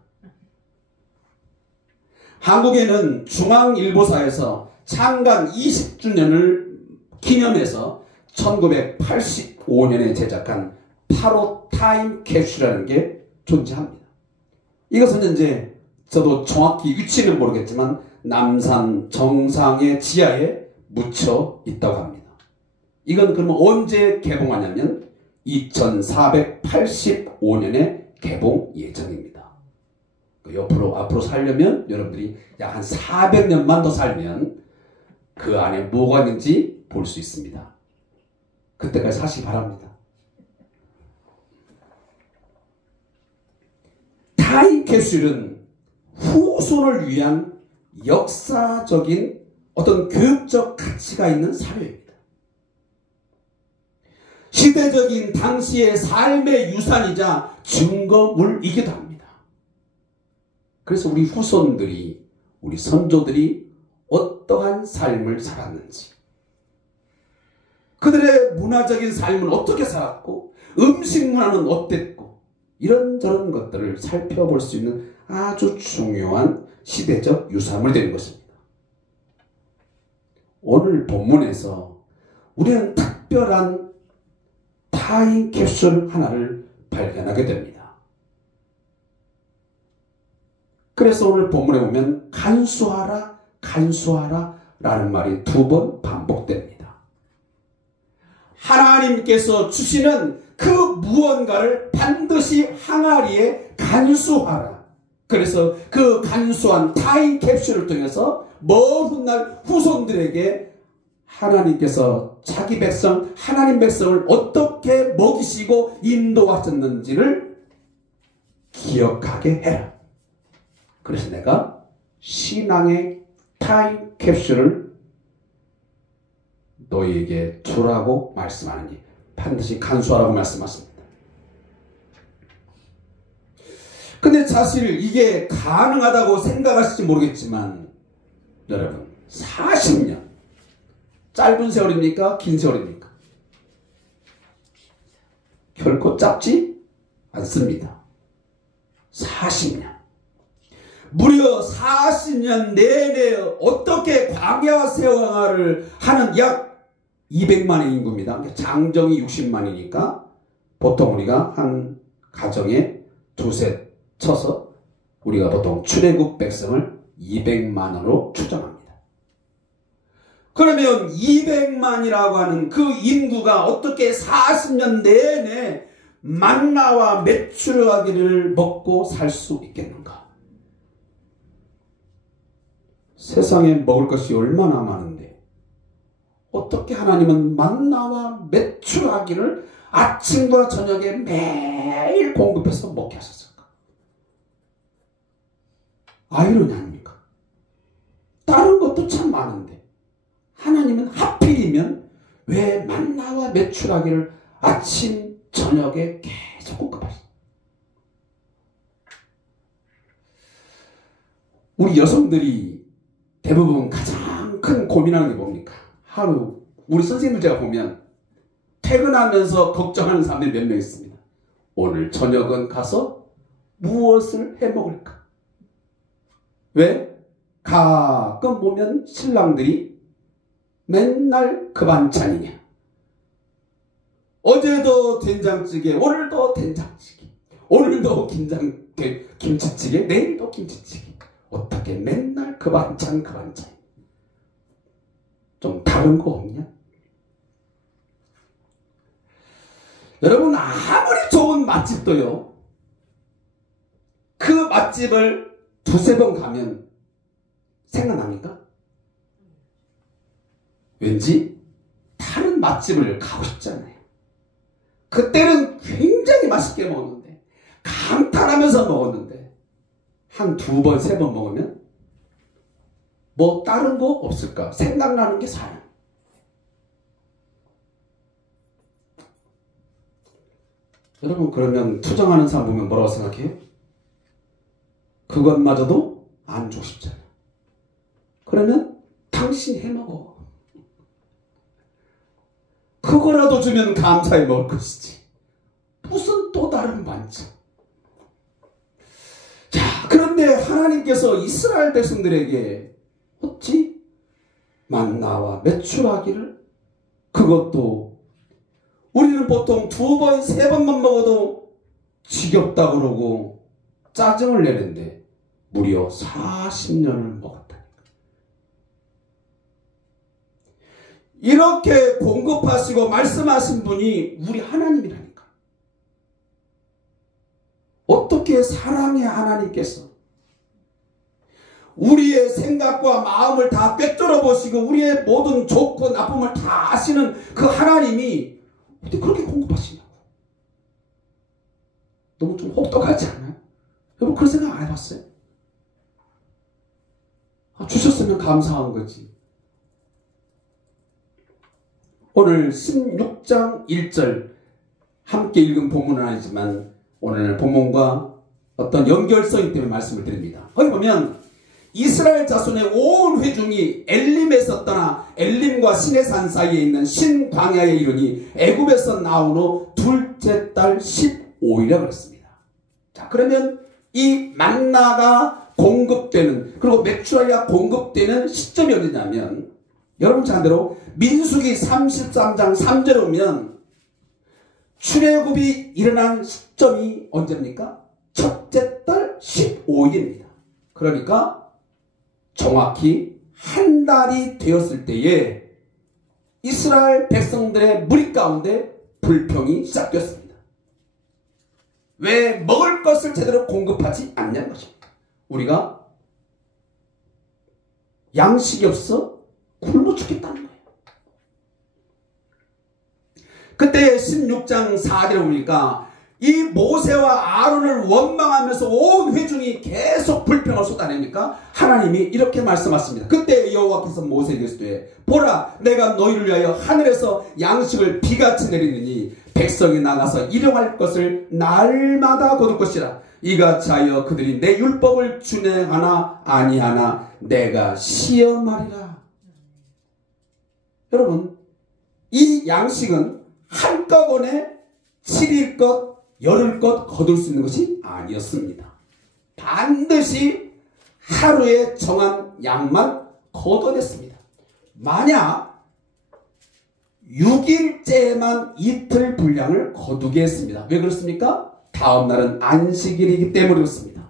한국에는 중앙일보사에서 창간 20주년을 기념해서 1985년에 제작한 8호 타임캡슐이라는 게 존재합니다. 이것은 현재 저도 정확히 위치는 모르겠지만 남산 정상의 지하에 묻혀 있다고 합니다. 이건 그러면 언제 개봉하냐면 2485년에 개봉 예정입니다. 앞으로 살려면 여러분들이 약 한 400년만 더 살면 그 안에 뭐가 있는지 볼 수 있습니다. 그때까지 사시기 바랍니다. 타임캡슐은 후손을 위한 역사적인 어떤 교육적 가치가 있는 사료입니다. 시대적인 당시의 삶의 유산이자 증거물이기도 합니다. 그래서 우리 후손들이, 우리 선조들이 어떠한 삶을 살았는지, 그들의 문화적인 삶은 어떻게 살았고, 음식 문화는 어땠고, 이런저런 것들을 살펴볼 수 있는 아주 중요한 시대적 유산물이 되는 것입니다. 오늘 본문에서 우리는 특별한 타임캡슐 하나를 발견하게 됩니다. 그래서 오늘 본문에 보면 간수하라, 간수하라 라는 말이 2번 반복됩니다. 하나님께서 주시는 그 무언가를 반드시 항아리에 간수하라. 그래서 그 간수한 타임캡슐을 통해서 먼 훗날 후손들에게 하나님께서 자기 백성, 하나님 백성을 어떻게 먹이시고 인도하셨는지를 기억하게 해라. 그래서 내가 신앙의 타임캡슐을 너희에게 주라고 말씀하느니 반드시 간수하라고 말씀하십니다. 근데 사실 이게 가능하다고 생각하실지 모르겠지만 여러분, 40년 짧은 세월입니까? 긴 세월입니까? 결코 짧지 않습니다. 40년. 무려 40년 내내 어떻게 광야 생활을 하는 약 200만의 인구입니다. 장정이 60만이니까 보통 우리가 한 가정에 두세 쳐서 우리가 보통 출애굽 백성을 200만으로 추정합니다. 그러면 200만이라고 하는 그 인구가 어떻게 40년 내내 만나와 메추라기를 먹고 살 수 있겠는가? 세상에 먹을 것이 얼마나 많은데 어떻게 하나님은 만나와 메추라기를 아침과 저녁에 매일 공급해서 먹게 하셨을까? 아이러니 아닙니까? 다른 것도 참 많은데 하나님은 하필이면 왜 만나와 메추라기를 아침 저녁에 계속 공급하시죠? 우리 여성들이 대부분 가장 큰 고민하는 게 뭡니까? 하루 우리 선생님들 제가 보면 퇴근하면서 걱정하는 사람들이 몇 명 있습니다. 오늘 저녁은 가서 무엇을 해 먹을까? 왜? 가끔 보면 신랑들이 맨날 그 반찬이냐, 어제도 된장찌개, 오늘도 된장찌개, 오늘도 김치찌개, 내일도 김치찌개. 어떻게 맨날 그 반찬 그 반찬. 좀 다른 거 없냐? 여러분, 아무리 좋은 맛집도요, 그 맛집을 두세 번 가면 생각납니까? 왠지 다른 맛집을 가고 싶잖아요. 그때는 굉장히 맛있게 먹었는데, 감탄하면서 먹었는데, 한 두 번, 세 번 먹으면 뭐 다른 거 없을까? 생각나는 게 사람. 여러분, 그러면 투정하는 사람 보면 뭐라고 생각해요? 그것마저도 안 주고 싶잖아요. 그러면 당신 해먹어. 그거라도 주면 감사히 먹을 것이지. 무슨 또 다른 반찬. 자, 그런데 하나님께서 이스라엘 백성들에게 어찌 만나와 메추라기를, 그것도 우리는 보통 두 번, 세 번만 먹어도 지겹다 그러고 짜증을 내는데 무려 40년을 먹었다. 이렇게 공급하시고 말씀하신 분이 우리 하나님이라니까. 어떻게 사랑의 하나님께서 우리의 생각과 마음을 다 꿰뚫어 보시고 우리의 모든 좋고 나쁨을 다 아시는 그 하나님이 어떻게 그렇게 공급하시냐고. 너무 좀 혹독하지 않아요? 여러분, 그런 생각 안 해봤어요? 주셨으면 감사한 거지. 오늘 16장 1절 함께 읽은 본문은 아니지만 오늘 본문과 어떤 연결성이 때문에 말씀을 드립니다. 거기 보면 이스라엘 자손의 온 회중이 엘림에서 떠나 엘림과 시내산 사이에 있는 신광야에 이르니 애굽에서 나온 후 둘째 달 15일이라고 그랬습니다. 자, 그러면 이 만나가 공급되는, 그리고 메추라기가 공급되는 시점이 어디냐면, 여러분 잘 아는 민수기 33장 3절에 오면 출애굽이 일어난 시점이 언제입니까? 첫째 달 15일입니다. 그러니까 정확히 한 달이 되었을 때에 이스라엘 백성들의 무리 가운데 불평이 시작되었습니다. 왜 먹을 것을 제대로 공급하지 않냐는 것입니다. 우리가 양식이 없어 굶어 죽겠다는 거예요. 그때 16장 4절에 보니까 이 모세와 아론을 원망하면서 온 회중이 계속 불평을 쏟아내니까 하나님이 이렇게 말씀하십니다. 그때 여호와께서 모세에게 이르시되 보라, 내가 너희를 위하여 하늘에서 양식을 비같이 내리느니 백성이 나가서 일용할 것을 날마다 거둘 것이라. 이같이 하여 그들이 내 율법을 준행하나 아니하나 내가 시험하리라. 여러분, 이 양식은 한꺼번에 7일 것, 열흘 것 거둘 수 있는 것이 아니었습니다. 반드시 하루에 정한 양만 거둬냈습니다. 만약 6일째에만 이틀 분량을 거두게 했습니다. 왜 그렇습니까? 다음 날은 안식일이기 때문에 그렇습니다.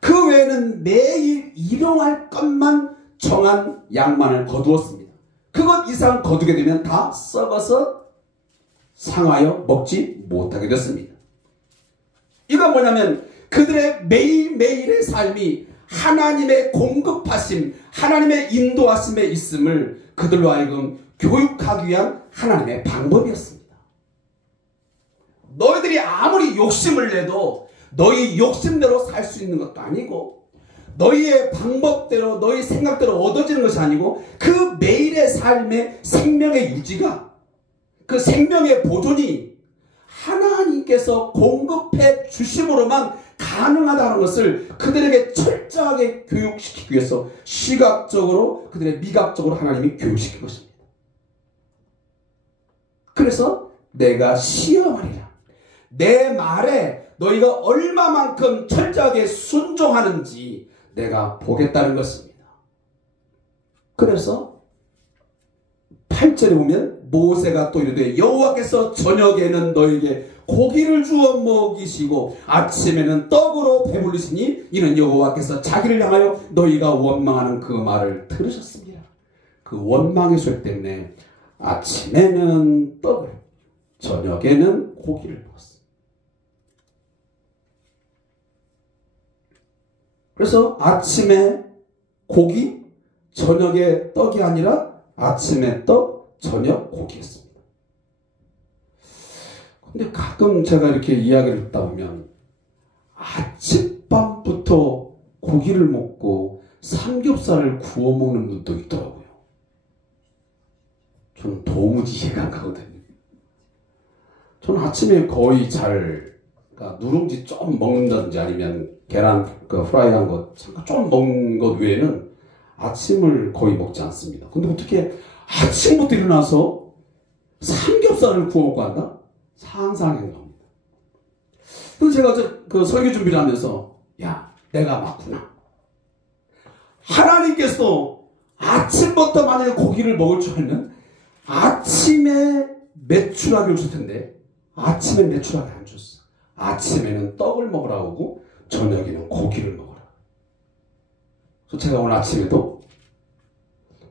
그 외에는 매일 일용할 것만 정한 양만을 거두었습니다. 그것 이상 거두게 되면 다 썩어서 상하여 먹지 못하게 됐습니다. 이건 뭐냐면 그들의 매일매일의 삶이 하나님의 공급하심, 하나님의 인도하심에 있음을 그들로 하여금 교육하기 위한 하나님의 방법이었습니다. 너희들이 아무리 욕심을 내도 너희 욕심대로 살 수 있는 것도 아니고 너희의 방법대로 너희 생각대로 얻어지는 것이 아니고 그 매일의 삶의 생명의 유지가, 그 생명의 보존이 하나님께서 공급해 주심으로만 가능하다는 것을 그들에게 철저하게 교육시키기 위해서 시각적으로 그들의 미각적으로 하나님이 교육시킨 것입니다. 그래서 내가 시험하리라. 내 말에 너희가 얼마만큼 철저하게 순종하는지 내가 보겠다는 것입니다. 그래서 8절에 보면 모세가 또 이르되 여호와께서 저녁에는 너희에게 고기를 주어 먹이시고 아침에는 떡으로 배부르시니 이는 여호와께서 자기를 향하여 너희가 원망하는 그 말을 들으셨습니다. 그 원망의 소리 때문에 아침에는 떡을, 저녁에는 고기를 먹었어요. 그래서 아침에 고기, 저녁에 떡이 아니라 아침에 떡, 저녁 고기였습니다. 근데 가끔 제가 이렇게 이야기를 듣다 보면 아침밥부터 고기를 먹고 삼겹살을 구워 먹는 분도 있더라고요. 저는 도무지 이해가 안 가거든요. 저는 아침에 거의 그러니까 누룽지 좀 먹는다든지 아니면 계란 프라이한 거 잠깐 좀 먹는 것 외에는 아침을 거의 먹지 않습니다. 근데 어떻게 아침부터 일어나서 삼겹살을 구워 먹고 한다? 상상이 갑니다. 그래서 제가 그 설교 준비를 하면서 야, 내가 맞구나. 하나님께서 아침부터 만약에 고기를 먹을 줄 알면 아침에 메추라기를 줄 텐데 아침에 메추라기 안 줬어. 아침에는 떡을 먹으라고 하고 저녁에는 고기를 먹으라. 그래서 제가 오늘 아침에도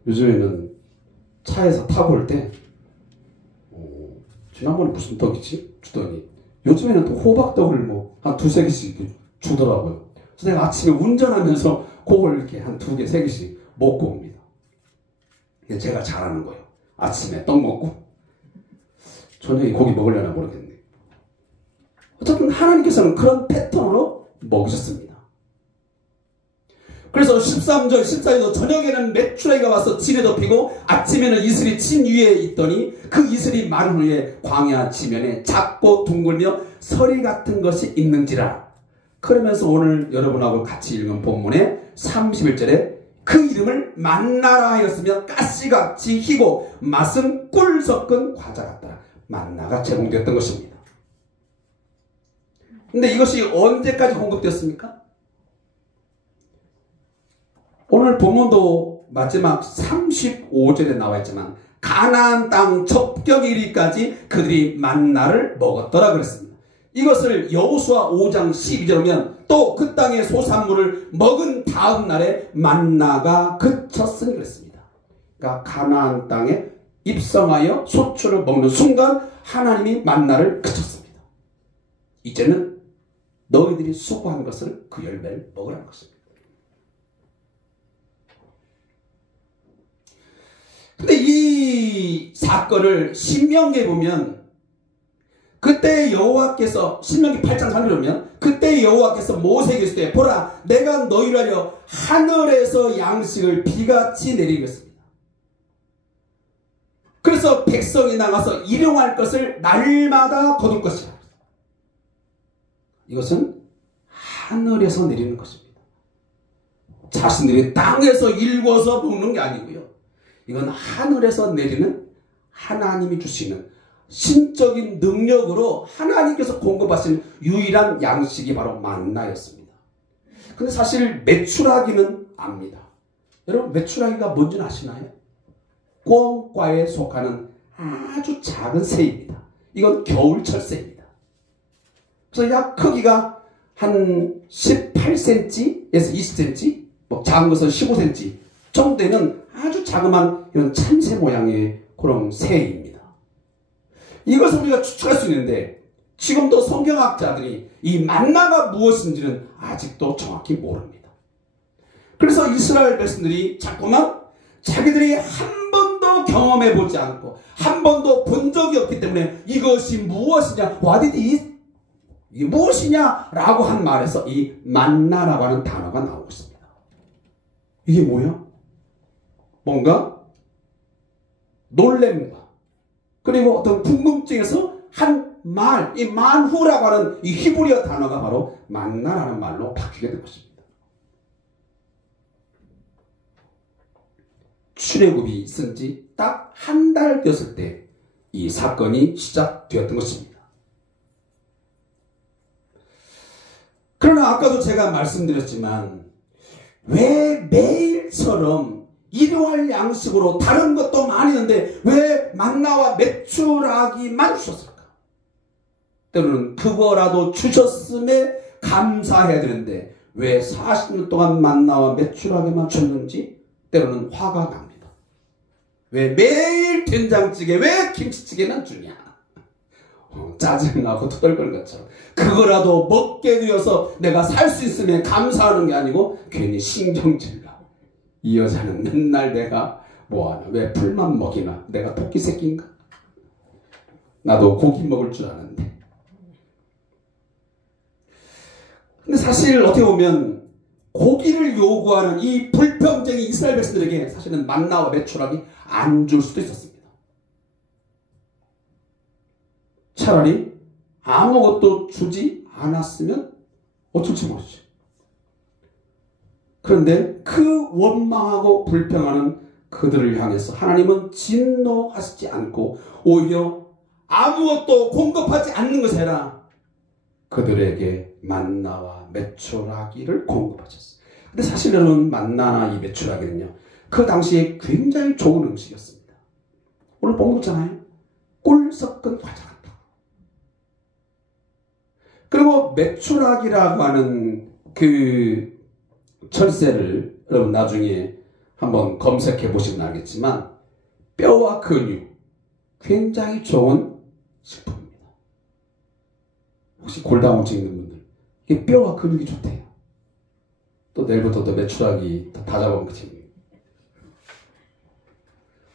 요즘에는 차에서 타고 올 때 지난번에 무슨 떡이지? 주더니 요즘에는 또 호박떡을 뭐 한 두세 개씩 주더라고요. 그래서 내가 아침에 운전하면서 그걸 이렇게 한 두 개, 세 개씩 먹고 옵니다. 제가 잘하는 거예요. 아침에 떡 먹고 저녁에 고기 먹으려나 모르겠네요. 어쨌든 하나님께서는 그런 패턴으로 먹으셨습니다. 그래서 13절, 14절에서 저녁에는 메추라기가 와서 진에 덮이고 아침에는 이슬이 진 위에 있더니 그 이슬이 마른 후에 광야 지면에 작고 둥글며 서리 같은 것이 있는지라. 그러면서 오늘 여러분하고 같이 읽은 본문의 31절에 그 이름을 만나라 하였으며 가시같이 희고 맛은 꿀 섞은 과자 같더라. 만나가 제공되었던 것입니다. 근데 이것이 언제까지 공급되었습니까? 오늘 본문도 마지막 35절에 나와 있지만 가나안 땅 접경에 이르기까지 그들이 만나를 먹었더라 그랬습니다. 이것을 여호수아 5장 12절에 보면 또 그 땅의 소산물을 먹은 다음 날에 만나가 그쳤으니 그랬습니다. 그러니까 가나안 땅에 입성하여 소출을 먹는 순간 하나님이 만나를 그쳤습니다. 이제는 너희들이 수고한 것을 그 열매를 먹으라는 것입니다. 근데 이 사건을 신명기에 보면 그때 여호와께서 신명기 8장 3절에 보면 그때 여호와께서 모세에게 이르시되 보라 내가 너희를 하려 하늘에서 양식을 비같이 내리겠습니다. 그래서 백성이 나가서 일용할 것을 날마다 거둘 것이라. 이것은 하늘에서 내리는 것입니다. 자신들이 땅에서 일궈서 먹는 게 아니고요. 이건 하늘에서 내리는 하나님이 주시는 신적인 능력으로 하나님께서 공급하시는 유일한 양식이 바로 만나였습니다. 근데 사실 메추라기는 압니다. 여러분 메추라기가 뭔지 아시나요? 꿩과에 속하는 아주 작은 새입니다. 이건 겨울철 새입니다. 그래서 약 크기가 한 18cm에서 20cm, 뭐 작은 것은 15cm 정도 되는 아주 자그마한 이런 참새 모양의 그런 새입니다. 이것을 우리가 추측할 수 있는데 지금도 성경학자들이 이 만나가 무엇인지는 아직도 정확히 모릅니다. 그래서 이스라엘 백성들이 자꾸만 자기들이 한 번도 경험해 보지 않고 한 번도 본 적이 없기 때문에 이것이 무엇이냐, what is it? 이게 무엇이냐? 라고 한 말에서 이 만나라고 하는 단어가 나오고 있습니다. 이게 뭐야? 뭔가 놀램과 그리고 어떤 궁금증에서 한 말, 이 만후라고 하는 이 히브리어 단어가 바로 만나라는 말로 바뀌게 된 것입니다. 출애굽이 있은 지 딱 한 달 되었을 때 이 사건이 시작되었던 것입니다. 그러나 아까도 제가 말씀드렸지만 왜 매일처럼 일용할 양식으로 다른 것도 많이 있는데 왜 만나와 메추라기만 주셨을까? 때로는 그거라도 주셨음에 감사해야 되는데 왜 40년 동안 만나와 메추라기만 줬는지 때로는 화가 납니다. 왜 매일 된장찌개, 왜 김치찌개만 주냐? 짜증나고 토덜거리는 것처럼 그거라도 먹게 되어서 내가 살 수 있으면 감사하는 게 아니고 괜히 신경질나. 이 여자는 맨날 내가 뭐하나, 왜 풀만 먹이나, 내가 토끼 새끼인가? 나도 고기 먹을 줄 아는데. 근데 사실 어떻게 보면 고기를 요구하는 이 불평쟁이 이스라엘 백성들에게 사실은 만나와 메추라기 안 줄 수도 있었습니다. 차라리 아무것도 주지 않았으면 어쩔지 모르죠. 그런데 그 원망하고 불평하는 그들을 향해서 하나님은 진노하시지 않고 오히려 아무것도 공급하지 않는 것이 아니라 그들에게 만나와 메추라기를 공급하셨어요. 근데 사실은 만나나 이 메추라기는요, 그 당시에 굉장히 좋은 음식이었습니다. 오늘 먹었잖아요. 꿀 섞은 과자 같다. 그리고 메추라기라고 하는 그 철새를 여러분 나중에 한번 검색해 보시면 알겠지만 뼈와 근육 굉장히 좋은 식품입니다. 혹시 골다공증 있는 분들 이게 뼈와 근육이 좋대요. 또 내일부터 또 메추라기 다 잡아먹지.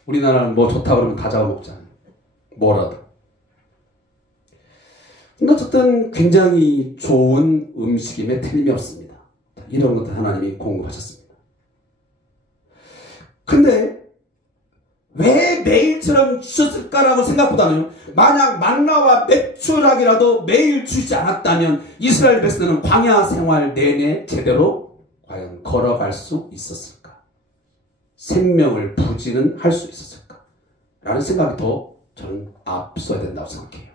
우리나라는 뭐 좋다 그러면 다 잡아먹잖아요. 뭐라도. 근데 어쨌든 굉장히 좋은 음식임에 틀림이 없습니다. 이런 것들 하나님이 공급하셨습니다. 근데 왜 매일처럼 주셨을까라고 생각보다는 만약 만나와 메추라기라도 매일 주지 않았다면 이스라엘 백성은 광야 생활 내내 제대로 과연 걸어갈 수 있었을까? 생명을 부지는 할 수 있었을까? 라는 생각이 더 저는 앞서야 된다고 생각해요.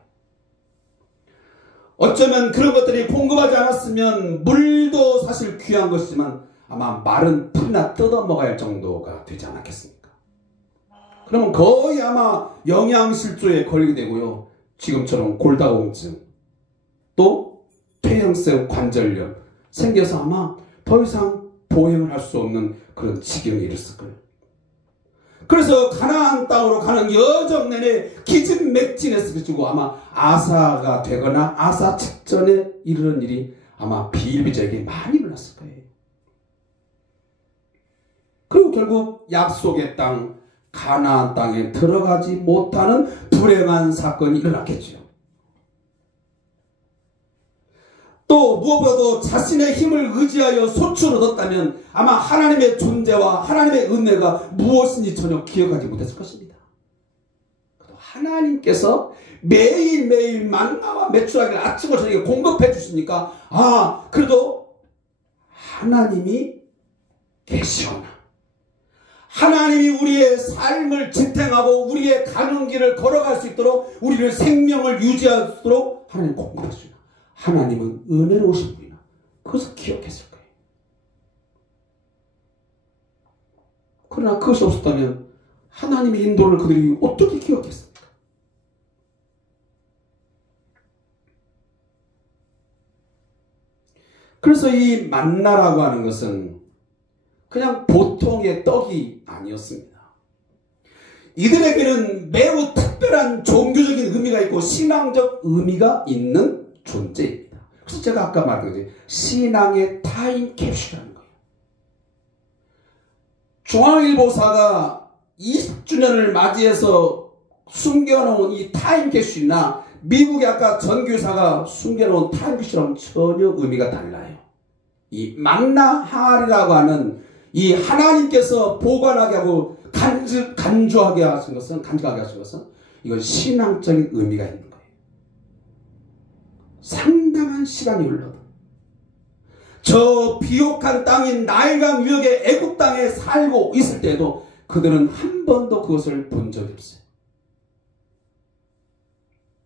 어쩌면 그런 것들이 공급하지 않았으면 물도 사실 귀한 것이지만 아마 마른 풀이나 뜯어먹어야 할 정도가 되지 않았겠습니까? 그러면 거의 아마 영양실조에 걸리게 되고요. 지금처럼 골다공증 또 퇴행성 관절염 생겨서 아마 더 이상 보행을 할 수 없는 그런 지경에 이르렀을 거예요. 그래서 가나안 땅으로 가는 여정 내내 기진맥진했을 고 아마 아사가 되거나 아사 직전에 이르는 일이 아마 비일비재하게 많이 일어났을 거예요. 그리고 결국 약속의 땅 가나안 땅에 들어가지 못하는 불행한 사건이 일어났겠죠. 또 무엇보다도 자신의 힘을 의지하여 소출을 얻었다면 아마 하나님의 존재와 하나님의 은혜가 무엇인지 전혀 기억하지 못했을 것입니다. 하나님께서 매일매일 만나와 메추라기를 아침과 저녁에 공급해 주시니까 그래도 하나님이 계시구나. 하나님이 우리의 삶을 지탱하고 우리의 가는 길을 걸어갈 수 있도록 우리를 생명을 유지할 수 있도록 하나님 공급해 주시구나. 하나님은 은혜로우신 분이나 그것을 기억했을 거예요. 그러나 그것이 없었다면 하나님의 인도를 그들이 어떻게 기억했습니까? 그래서 이 만나라고 하는 것은 그냥 보통의 떡이 아니었습니다. 이들에게는 매우 특별한 종교적인 의미가 있고 신앙적 의미가 있는 존재입니다. 그래서 제가 아까 말한 거지 신앙의 타임캡슐이라는 거예요. 중앙일보사가 20주년을 맞이해서 숨겨놓은 이 타임캡슐이나 미국의 아까 전교사가 숨겨놓은 타임캡슐이랑은 전혀 의미가 달라요. 이 만나 항아리라고 하는 이 하나님께서 보관하게 하고 간직하게 하신 것은 이건 신앙적인 의미가 있는 거예요. 상당한 시간이 흘러도 저 비옥한 땅인 나일강 유역의 애굽 땅에 살고 있을 때에도 그들은 한 번도 그것을 본 적이 없어요.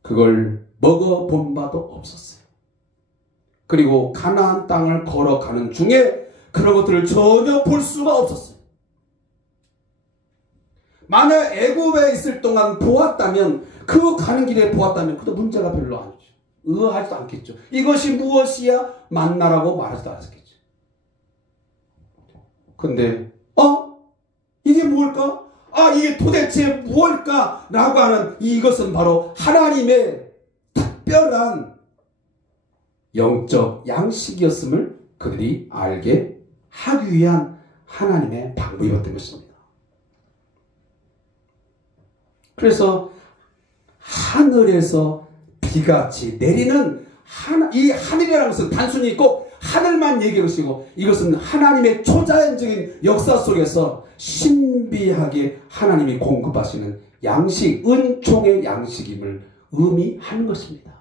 그걸 먹어본 바도 없었어요. 그리고 가나안 땅을 걸어가는 중에 그런 것들을 전혀 볼 수가 없었어요. 만약 애굽에 있을 동안 보았다면 그 가는 길에 보았다면 그것도 문제가 별로 아니죠. 의아하지도 않겠죠. 이것이 무엇이야? 만나라고 말하지도 않았겠죠. 근데 이게 뭘까? 이게 도대체 무엇일까? 라고 하는 이것은 바로 하나님의 특별한 영적 양식이었음을 그들이 알게 하기 위한 하나님의 방법이었던 것입니다. 그래서 하늘에서 비같이 내리는 이 하늘이라는 것은 단순히 꼭 하늘만 얘기하는 것이고, 이것은 하나님의 초자연적인 역사 속에서 신비하게 하나님이 공급하시는 양식, 은총의 양식임을 의미하는 것입니다.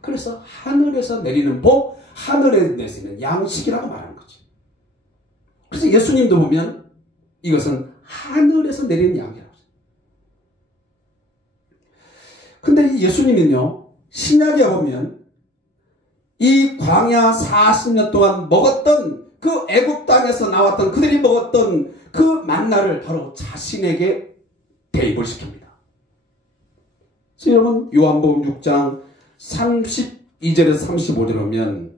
그래서 하늘에서 내리는 복, 하늘에 내리는 양식이라고 말하는 거죠. 그래서 예수님도 보면 이것은 하늘에서 내리는 양식이라고. 근데 예수님은요, 신약에 보면 이 광야 40년 동안 먹었던 그 애굽 땅에서 나왔던 그들이 먹었던 그 만나를 바로 자신에게 대입을 시킵니다. 그래서 여러분, 요한복음 6장 32절에서 35절에 보면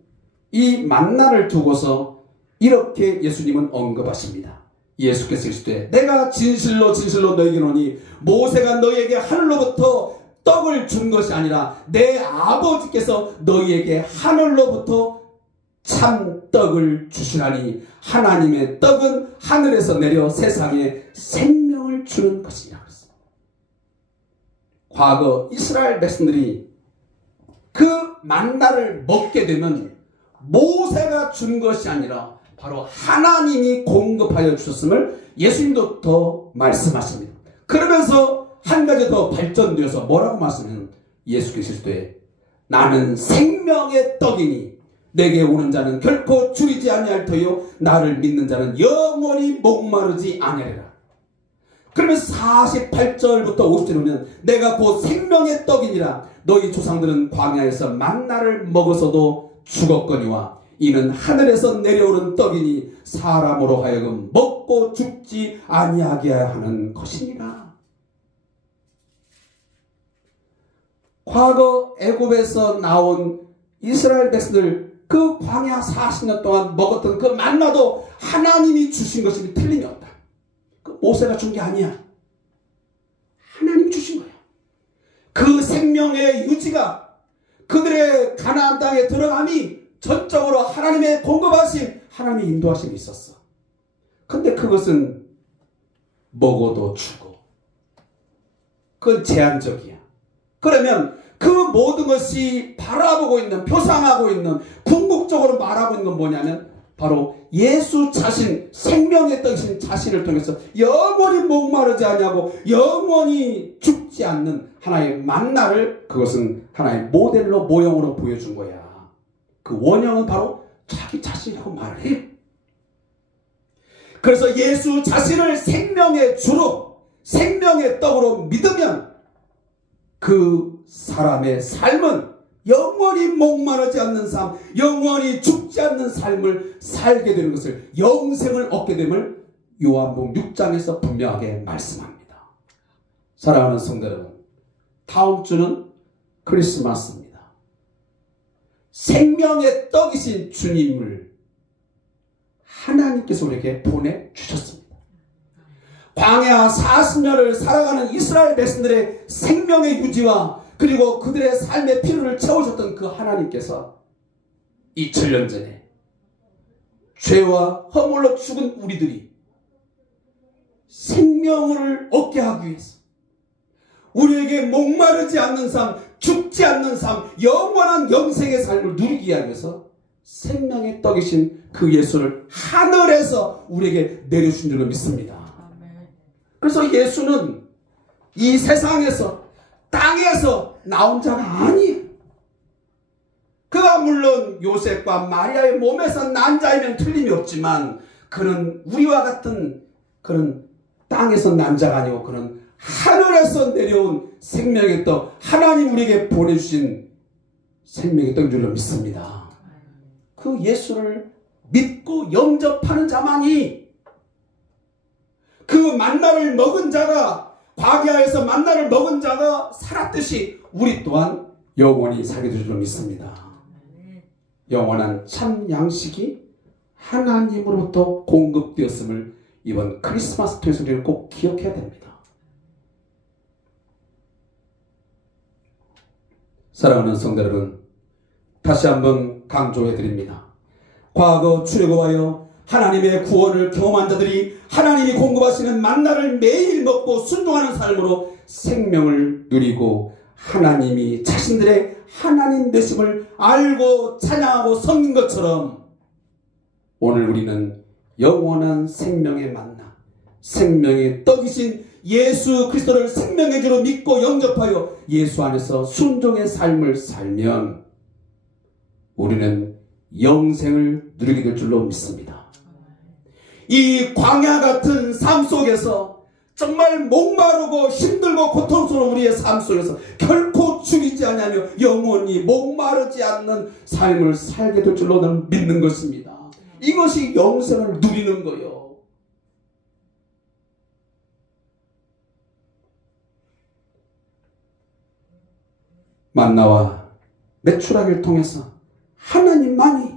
이 만나를 두고서 이렇게 예수님은 언급하십니다. 예수께서 이르시되 내가 진실로 진실로 너희에게 이르노니 모세가 너희에게 하늘로부터 떡을 준 것이 아니라 내 아버지께서 너희에게 하늘로부터 참 떡을 주시나니 하나님의 떡은 하늘에서 내려 세상에 생명을 주는 것이냐. 과거 이스라엘 백성들이 그 만나를 먹게 되면 모세가 준 것이 아니라 바로 하나님이 공급하여 주셨음을 예수님도 더 말씀하십니다. 그러면서 한 가지 더 발전되어서 뭐라고 말씀하냐면 예수께서 이르시되 나는 생명의 떡이니 내게 오는 자는 결코 줄이지 아니할 터요 나를 믿는 자는 영원히 목마르지 아니하리라. 그러면 48절부터 50절에 보면 내가 곧 생명의 떡이니라. 너희 조상들은 광야에서 만나를 먹어서도 죽었거니와 이는 하늘에서 내려오는 떡이니 사람으로 하여금 먹고 죽지 아니하게 하는 것이니라. 과거 애굽에서 나온 이스라엘 백성들 그 광야 40년 동안 먹었던 그 만나도 하나님이 주신 것이 틀림이 없다. 그 모세가 준 게 아니야. 하나님이 주신 거야. 그 생명의 유지가 그들의 가나안 땅에 들어감이 전적으로 하나님의 공급하심, 하나님의 인도하심이 있었어. 근데 그것은 먹어도 죽어. 그건 제한적이야. 그러면 그 모든 것이 바라보고 있는, 표상하고 있는, 궁극적으로 말하고 있는 건 뭐냐면 바로 예수 자신, 생명의 떡이신 자신을 통해서 영원히 목마르지 않냐고 영원히 죽지 않는 하나의 만나를, 그것은 하나의 모델로 모형으로 보여준 거야. 그 원형은 바로 자기 자신이라고 말을 해. 그래서 예수 자신을 생명의 주로, 생명의 떡으로 믿으면 그 사람의 삶은 영원히 목마르지 않는 삶, 영원히 죽지 않는 삶을 살게 되는 것을, 영생을 얻게 됨을 요한복음 6장에서 분명하게 말씀합니다. 사랑하는 성도 여러분, 다음 주는 크리스마스입니다. 생명의 떡이신 주님을 하나님께서 우리에게 보내주셨습니다. 광야 40년을 살아가는 이스라엘 백성들의 생명의 유지와 그리고 그들의 삶의 필요를 채워줬던 그 하나님께서 2000년 전에 죄와 허물로 죽은 우리들이 생명을 얻게 하기 위해서 우리에게 목마르지 않는 삶, 죽지 않는 삶, 영원한 영생의 삶을 누리기 위해서 생명의 떡이신 그 예수를 하늘에서 우리에게 내려주신 줄로 믿습니다. 그래서 예수는 이 세상에서, 땅에서 나온 자가 아니에요. 그가 물론 요셉과 마리아의 몸에서 난 자이면 틀림이 없지만 그는 우리와 같은 그런 땅에서 난 자가 아니고 그는 하늘에서 내려온 생명의 떡, 하나님 우리에게 보내주신 생명의 떡인 줄로 믿습니다. 그 예수를 믿고 영접하는 자만이, 그 만나를 먹은 자가, 광야에서 만나를 먹은 자가 살았듯이 우리 또한 영원히 살게 될 줄로 믿습니다. 영원한 참 양식이 하나님으로부터 공급되었음을 이번 크리스마스 통해서 우리는 꼭 기억해야 됩니다. 사랑하는 성도 여러분, 다시 한번 강조해 드립니다. 과거 출애굽하여 하나님의 구원을 경험한 자들이 하나님이 공급하시는 만나를 매일 먹고 순종하는 삶으로 생명을 누리고 하나님이 자신들의 하나님 되심을 알고 찬양하고 섬긴 것처럼 오늘 우리는 영원한 생명의 만나, 생명의 떡이신 예수 그리스도를 생명의 주로 믿고 영접하여 예수 안에서 순종의 삶을 살면 우리는 영생을 누리게 될 줄로 믿습니다. 이 광야 같은 삶 속에서 정말 목마르고 힘들고 고통스러운 우리의 삶 속에서 결코 죽이지 않으며 영원히 목마르지 않는 삶을 살게 될 줄로 나는 믿는 것입니다. 이것이 영생을 누리는 거예요. 만나와 메추라기를 통해서 하나님만이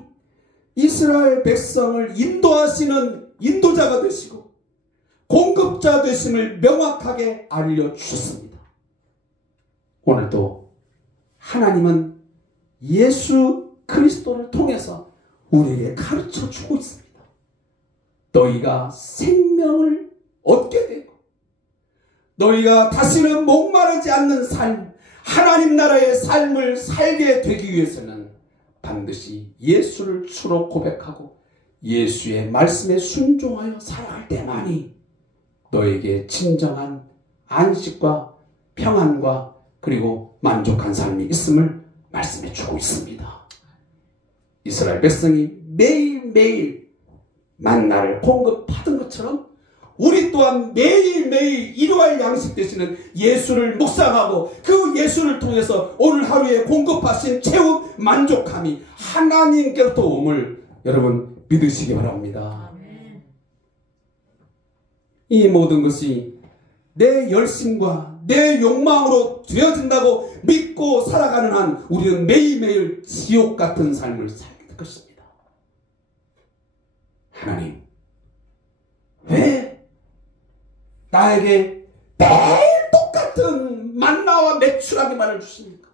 이스라엘 백성을 인도하시는 인도자가 되시고 공급자 되심을 명확하게 알려주셨습니다. 오늘도 하나님은 예수 그리스도를 통해서 우리에게 가르쳐 주고 있습니다. 너희가 생명을 얻게 되고 너희가 다시는 목마르지 않는 삶, 하나님 나라의 삶을 살게 되기 위해서는 반드시 예수를 주로 고백하고 예수의 말씀에 순종하여 살아갈 때만이 너에게 진정한 안식과 평안과 그리고 만족한 삶이 있음을 말씀해 주고 있습니다. 이스라엘 백성이 매일매일 만나를 공급하던 것처럼 우리 또한 매일매일 일용할 양식 되시는 예수를 묵상하고 그 예수를 통해서 오늘 하루에 공급하신 채움 만족함이 하나님께로부터 옴을 여러분 믿으시기 바랍니다. 이 모든 것이 내 열심과 내 욕망으로 되어진다고 믿고 살아가는 한 우리는 매일매일 지옥 같은 삶을 살게 될 것입니다. 하나님, 왜 나에게 매일 똑같은 만나와 메추라기만을 주십니까?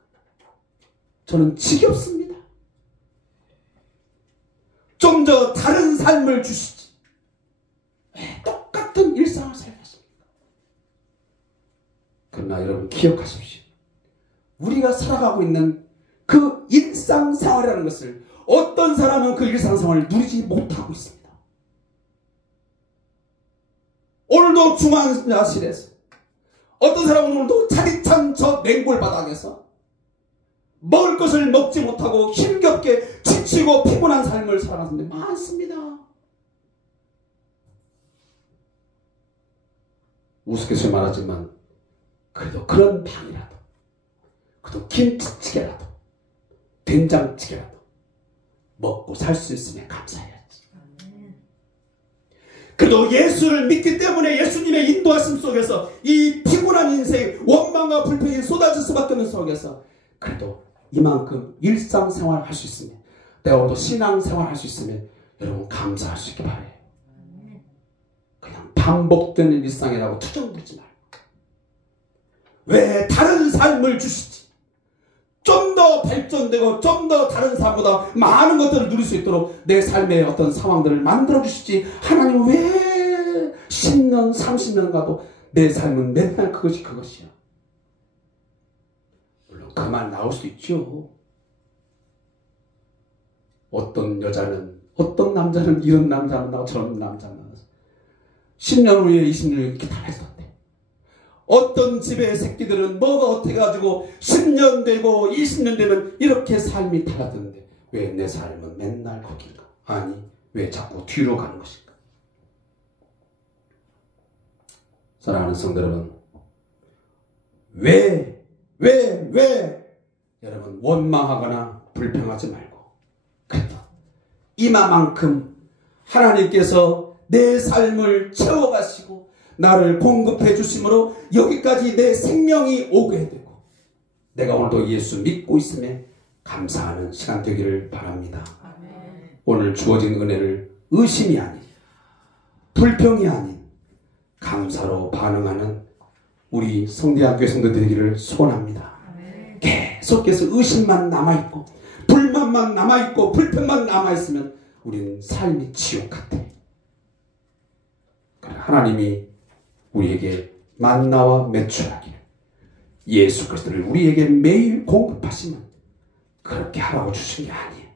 저는 지겹습니다. 좀 더 다른 삶을 주시지. 왜 똑같은 일상을 살겠습니까? 그러나 여러분 기억하십시오. 우리가 살아가고 있는 그 일상생활이라는 것을 어떤 사람은 그 일상생활을 누리지 못하고 있습니다. 오늘도 중환자실에서 어떤 사람은 오늘도 차디찬 저 맹골 바닥에서 먹을 것을 먹지 못하고 힘겹게 지치고 피곤한 삶을 살아가는 사람들이 많습니다. 우스갯소리 말하지만 그래도 그런 방이라도 그래도 김치찌개라도 된장찌개라도 먹고 살 수 있으면 감사해야지. 그래도 예수를 믿기 때문에 예수님의 인도하심 속에서 이 피곤한 인생 원망과 불평이 쏟아질 수밖에 없는 속에서 그래도 이만큼 일상생활 할 수 있으면 내가 오늘도 신앙생활 할 수 있으면 여러분 감사할 수 있기 바래요. 그냥 반복되는 일상이라고 투정되지 말고 왜 다른 삶을 주시지? 좀 더 발전되고 좀 더 다른 삶보다 많은 것들을 누릴 수 있도록 내 삶의 어떤 상황들을 만들어 주시지. 하나님 왜 10년 30년 가도 내 삶은 맨날 그것이야. 물론 그 말 나올 수도 있죠. 어떤 여자는 어떤 남자는 이런 남자 만나고 저런 남자 만나서 10년 후에 20년 후에 이렇게 다 했었대. 어떤 집의 새끼들은 뭐가 어떻게 가지고 10년 되고 20년 되면 이렇게 삶이 달라졌는데 왜 내 삶은 맨날 거기인가? 아니 왜 자꾸 뒤로 가는 것인가? 사랑하는 성도 여러분, 왜 여러분 원망하거나 불평하지 말고 그래도 이마만큼 하나님께서 내 삶을 채워가시고 나를 공급해 주심으로 여기까지 내 생명이 오게 되고 내가 오늘도 예수 믿고 있음에 감사하는 시간 되기를 바랍니다. 아멘. 오늘 주어진 은혜를 의심이 아닌 불평이 아닌 감사로 반응하는 우리 성대학교 성도들 되기를 소원합니다. 아멘. 계속해서 의심만 남아있고 불만만 남아있고 불평만 남아있으면 우리는 삶이 지옥 같아. 하나님이 우리에게 만나와 메추라기를 예수 그리스도를 우리에게 매일 공급하시면 그렇게 하라고 주신 게 아니에요.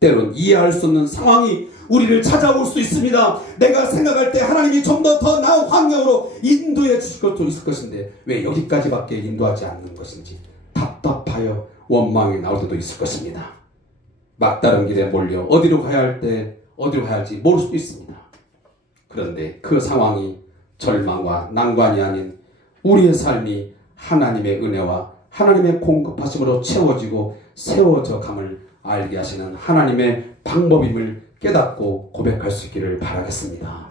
때로는 이해할 수 없는 상황이 우리를 찾아올 수 있습니다. 내가 생각할 때 하나님이 좀 더 나은 환경으로 인도해 주실 것도 있을 것인데 왜 여기까지밖에 인도하지 않는 것인지 답답하여 원망이 나올 때도 있을 것입니다. 막다른 길에 몰려 어디로 가야 할지 모를 수도 있습니다. 그런데 그 상황이 절망과 난관이 아닌 우리의 삶이 하나님의 은혜와 하나님의 공급하심으로 채워지고 세워져 감을 알게 하시는 하나님의 방법임을 깨닫고 고백할 수 있기를 바라겠습니다.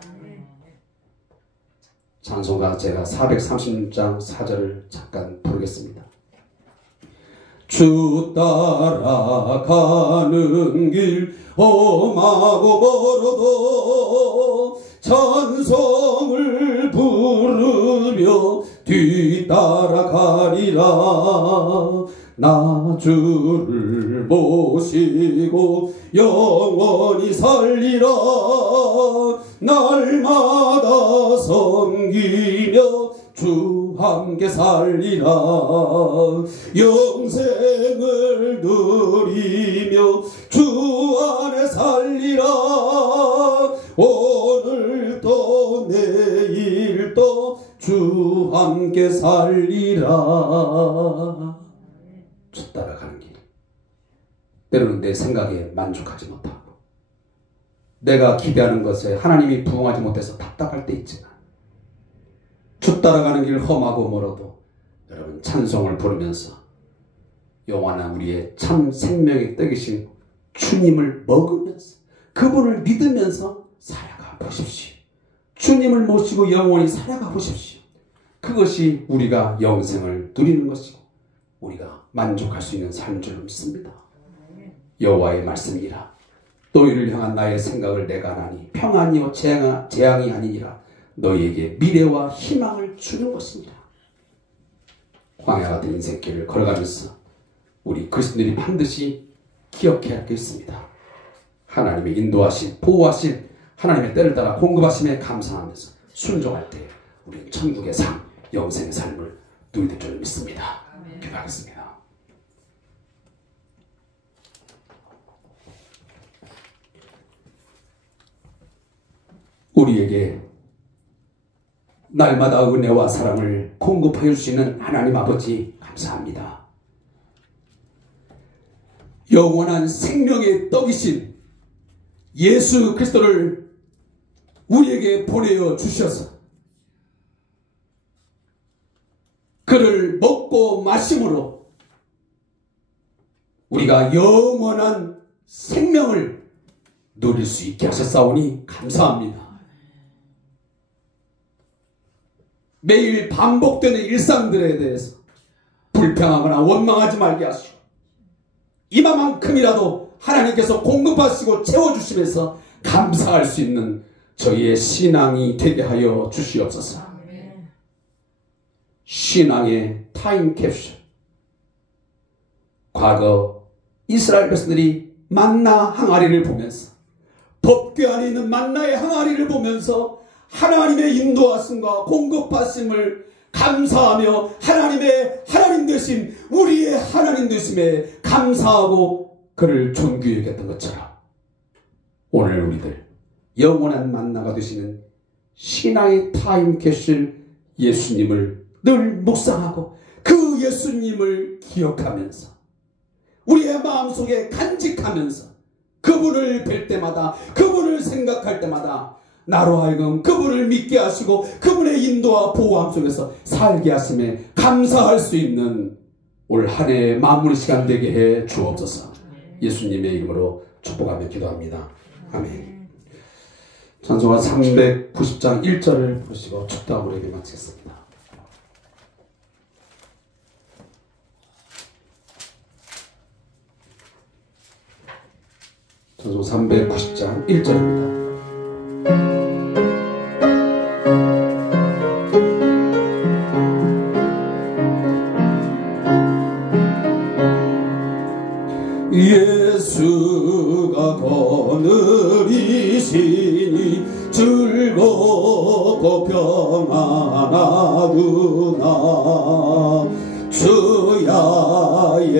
찬송가 제가 430장 4절을 잠깐 부르겠습니다. 주 따라가는 길 험하고 멀어도 찬송을 부르며 뒤따라가리라. 나 주를 모시고 영원히 살리라. 날마다 섬기며 주 함께 살리라. 영생을 누리며 주 안에 살리라. 오늘도 내일도 주 함께 살리라. 주 따라가는 길. 때로는 내 생각에 만족하지 못하고 내가 기대하는 것에 하나님이 부응하지 못해서 답답할 때 있지만 주 따라가는 길 험하고 멀어도 여러분 찬송을 부르면서 영원한 우리의 참 생명의 떡이신 주님을 먹으면서 그분을 믿으면서 살아가 보십시오. 주님을 모시고 영원히 살아가 보십시오. 그것이 우리가 영생을 누리는 것이고 우리가 만족할 수 있는 삶인 줄 믿습니다. 여호와의 말씀이라 너희를 향한 나의 생각을 내가 하나니 평안이요 재앙이 아니니라. 너희에게 미래와 희망을 주는 것입니다. 광야 같은 인생길을 걸어가면서 우리 그리스도인들이 반드시 기억해야 할 게 있습니다. 하나님의 인도하신 보호하신 하나님의 때를 따라 공급하심에 감사하면서 순종할 때 우리는 천국의 삶, 영생의 삶을 누리게 줄 믿습니다. 기도하겠습니다. 우리에게 날마다 은혜와 사랑을 공급해 주시는 하나님 아버지 감사합니다. 영원한 생명의 떡이신 예수 그리스도를 우리에게 보내어 주셔서 그를 먹고 마심으로 우리가 영원한 생명을 누릴 수 있게 하셨사오니 감사합니다. 매일 반복되는 일상들에 대해서 불평하거나 원망하지 말게 하시고 이만큼이라도 하나님께서 공급하시고 채워주시면서 감사할 수 있는 저희의 신앙이 되게 하여 주시옵소서. 신앙의 타임캡슐. 과거 이스라엘 백성들이 만나 항아리를 보면서 법궤 안에 있는 만나의 항아리를 보면서 하나님의 인도하심과 공급하심을 감사하며 하나님의 하나님 되심 우리의 하나님 되심에 감사하고 그를 존귀히 여겼던 것처럼 오늘 우리들 영원한 만나가 되시는 신앙의 타임캡슐 예수님을 늘 묵상하고 그 예수님을 기억하면서 우리의 마음속에 간직하면서 그분을 뵐 때마다 그분을 생각할 때마다 나로 하여금 그분을 믿게 하시고 그분의 인도와 보호함 속에서 살게 하심에 감사할 수 있는 올 한 해의 마무리 시간 되게 해 주옵소서. 예수님의 이름으로 축복하며 기도합니다. 아멘. 찬송가 390장 1절을 보시고 축도함으로 예배 마치겠습니다. 찬송 390장 1절입니다.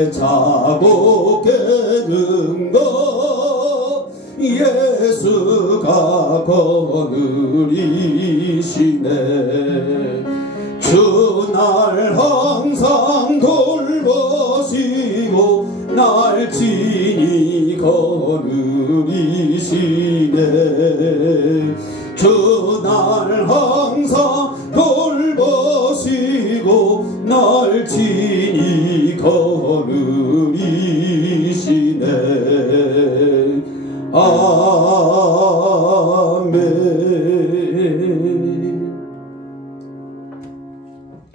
위에 자고 깨는 것 예수가 거느리시네. 주 날 항상 돌보시고 날 친히 거느리시네. 주 날 항상 돌보시고 날 친히 거느리시네. 아멘.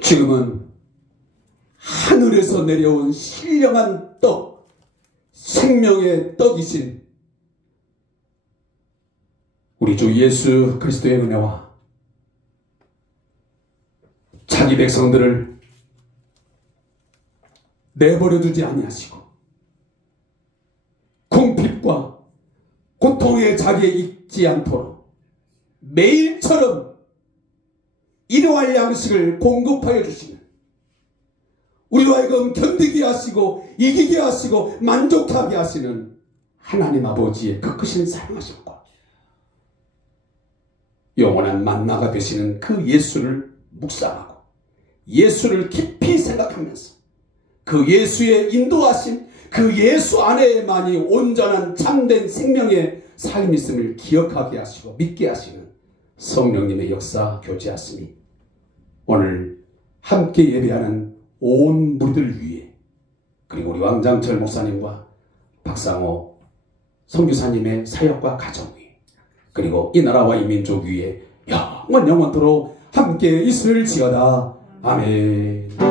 지금은 하늘에서 내려온 신령한 떡, 생명의 떡이신 우리 주 예수 그리스도의 은혜와 자기 백성들을 내버려 두지 아니하시고 궁핍과 고통의 자기에 익지 않도록 매일처럼 일용할 양식을 공급하여 주시는, 우리와 하여금 견디게 하시고 이기게 하시고 만족하게 하시는 하나님 아버지의 그 크신 사랑하심과 영원한 만나가 되시는 그 예수를 묵상하고 예수를 깊이 생각하면서 그 예수의 인도하심, 그 예수 안에만이 온전한 참된 생명의 삶이 있음을 기억하게 하시고 믿게 하시는 성령님의 역사 교제하심이 오늘 함께 예배하는 온 무리들 위해, 그리고 우리 왕장철 목사님과 박상호 선교사님의 사역과 가정 위에, 그리고 이 나라와 이 민족 위에 영원토록 함께 있을지어다. 아멘.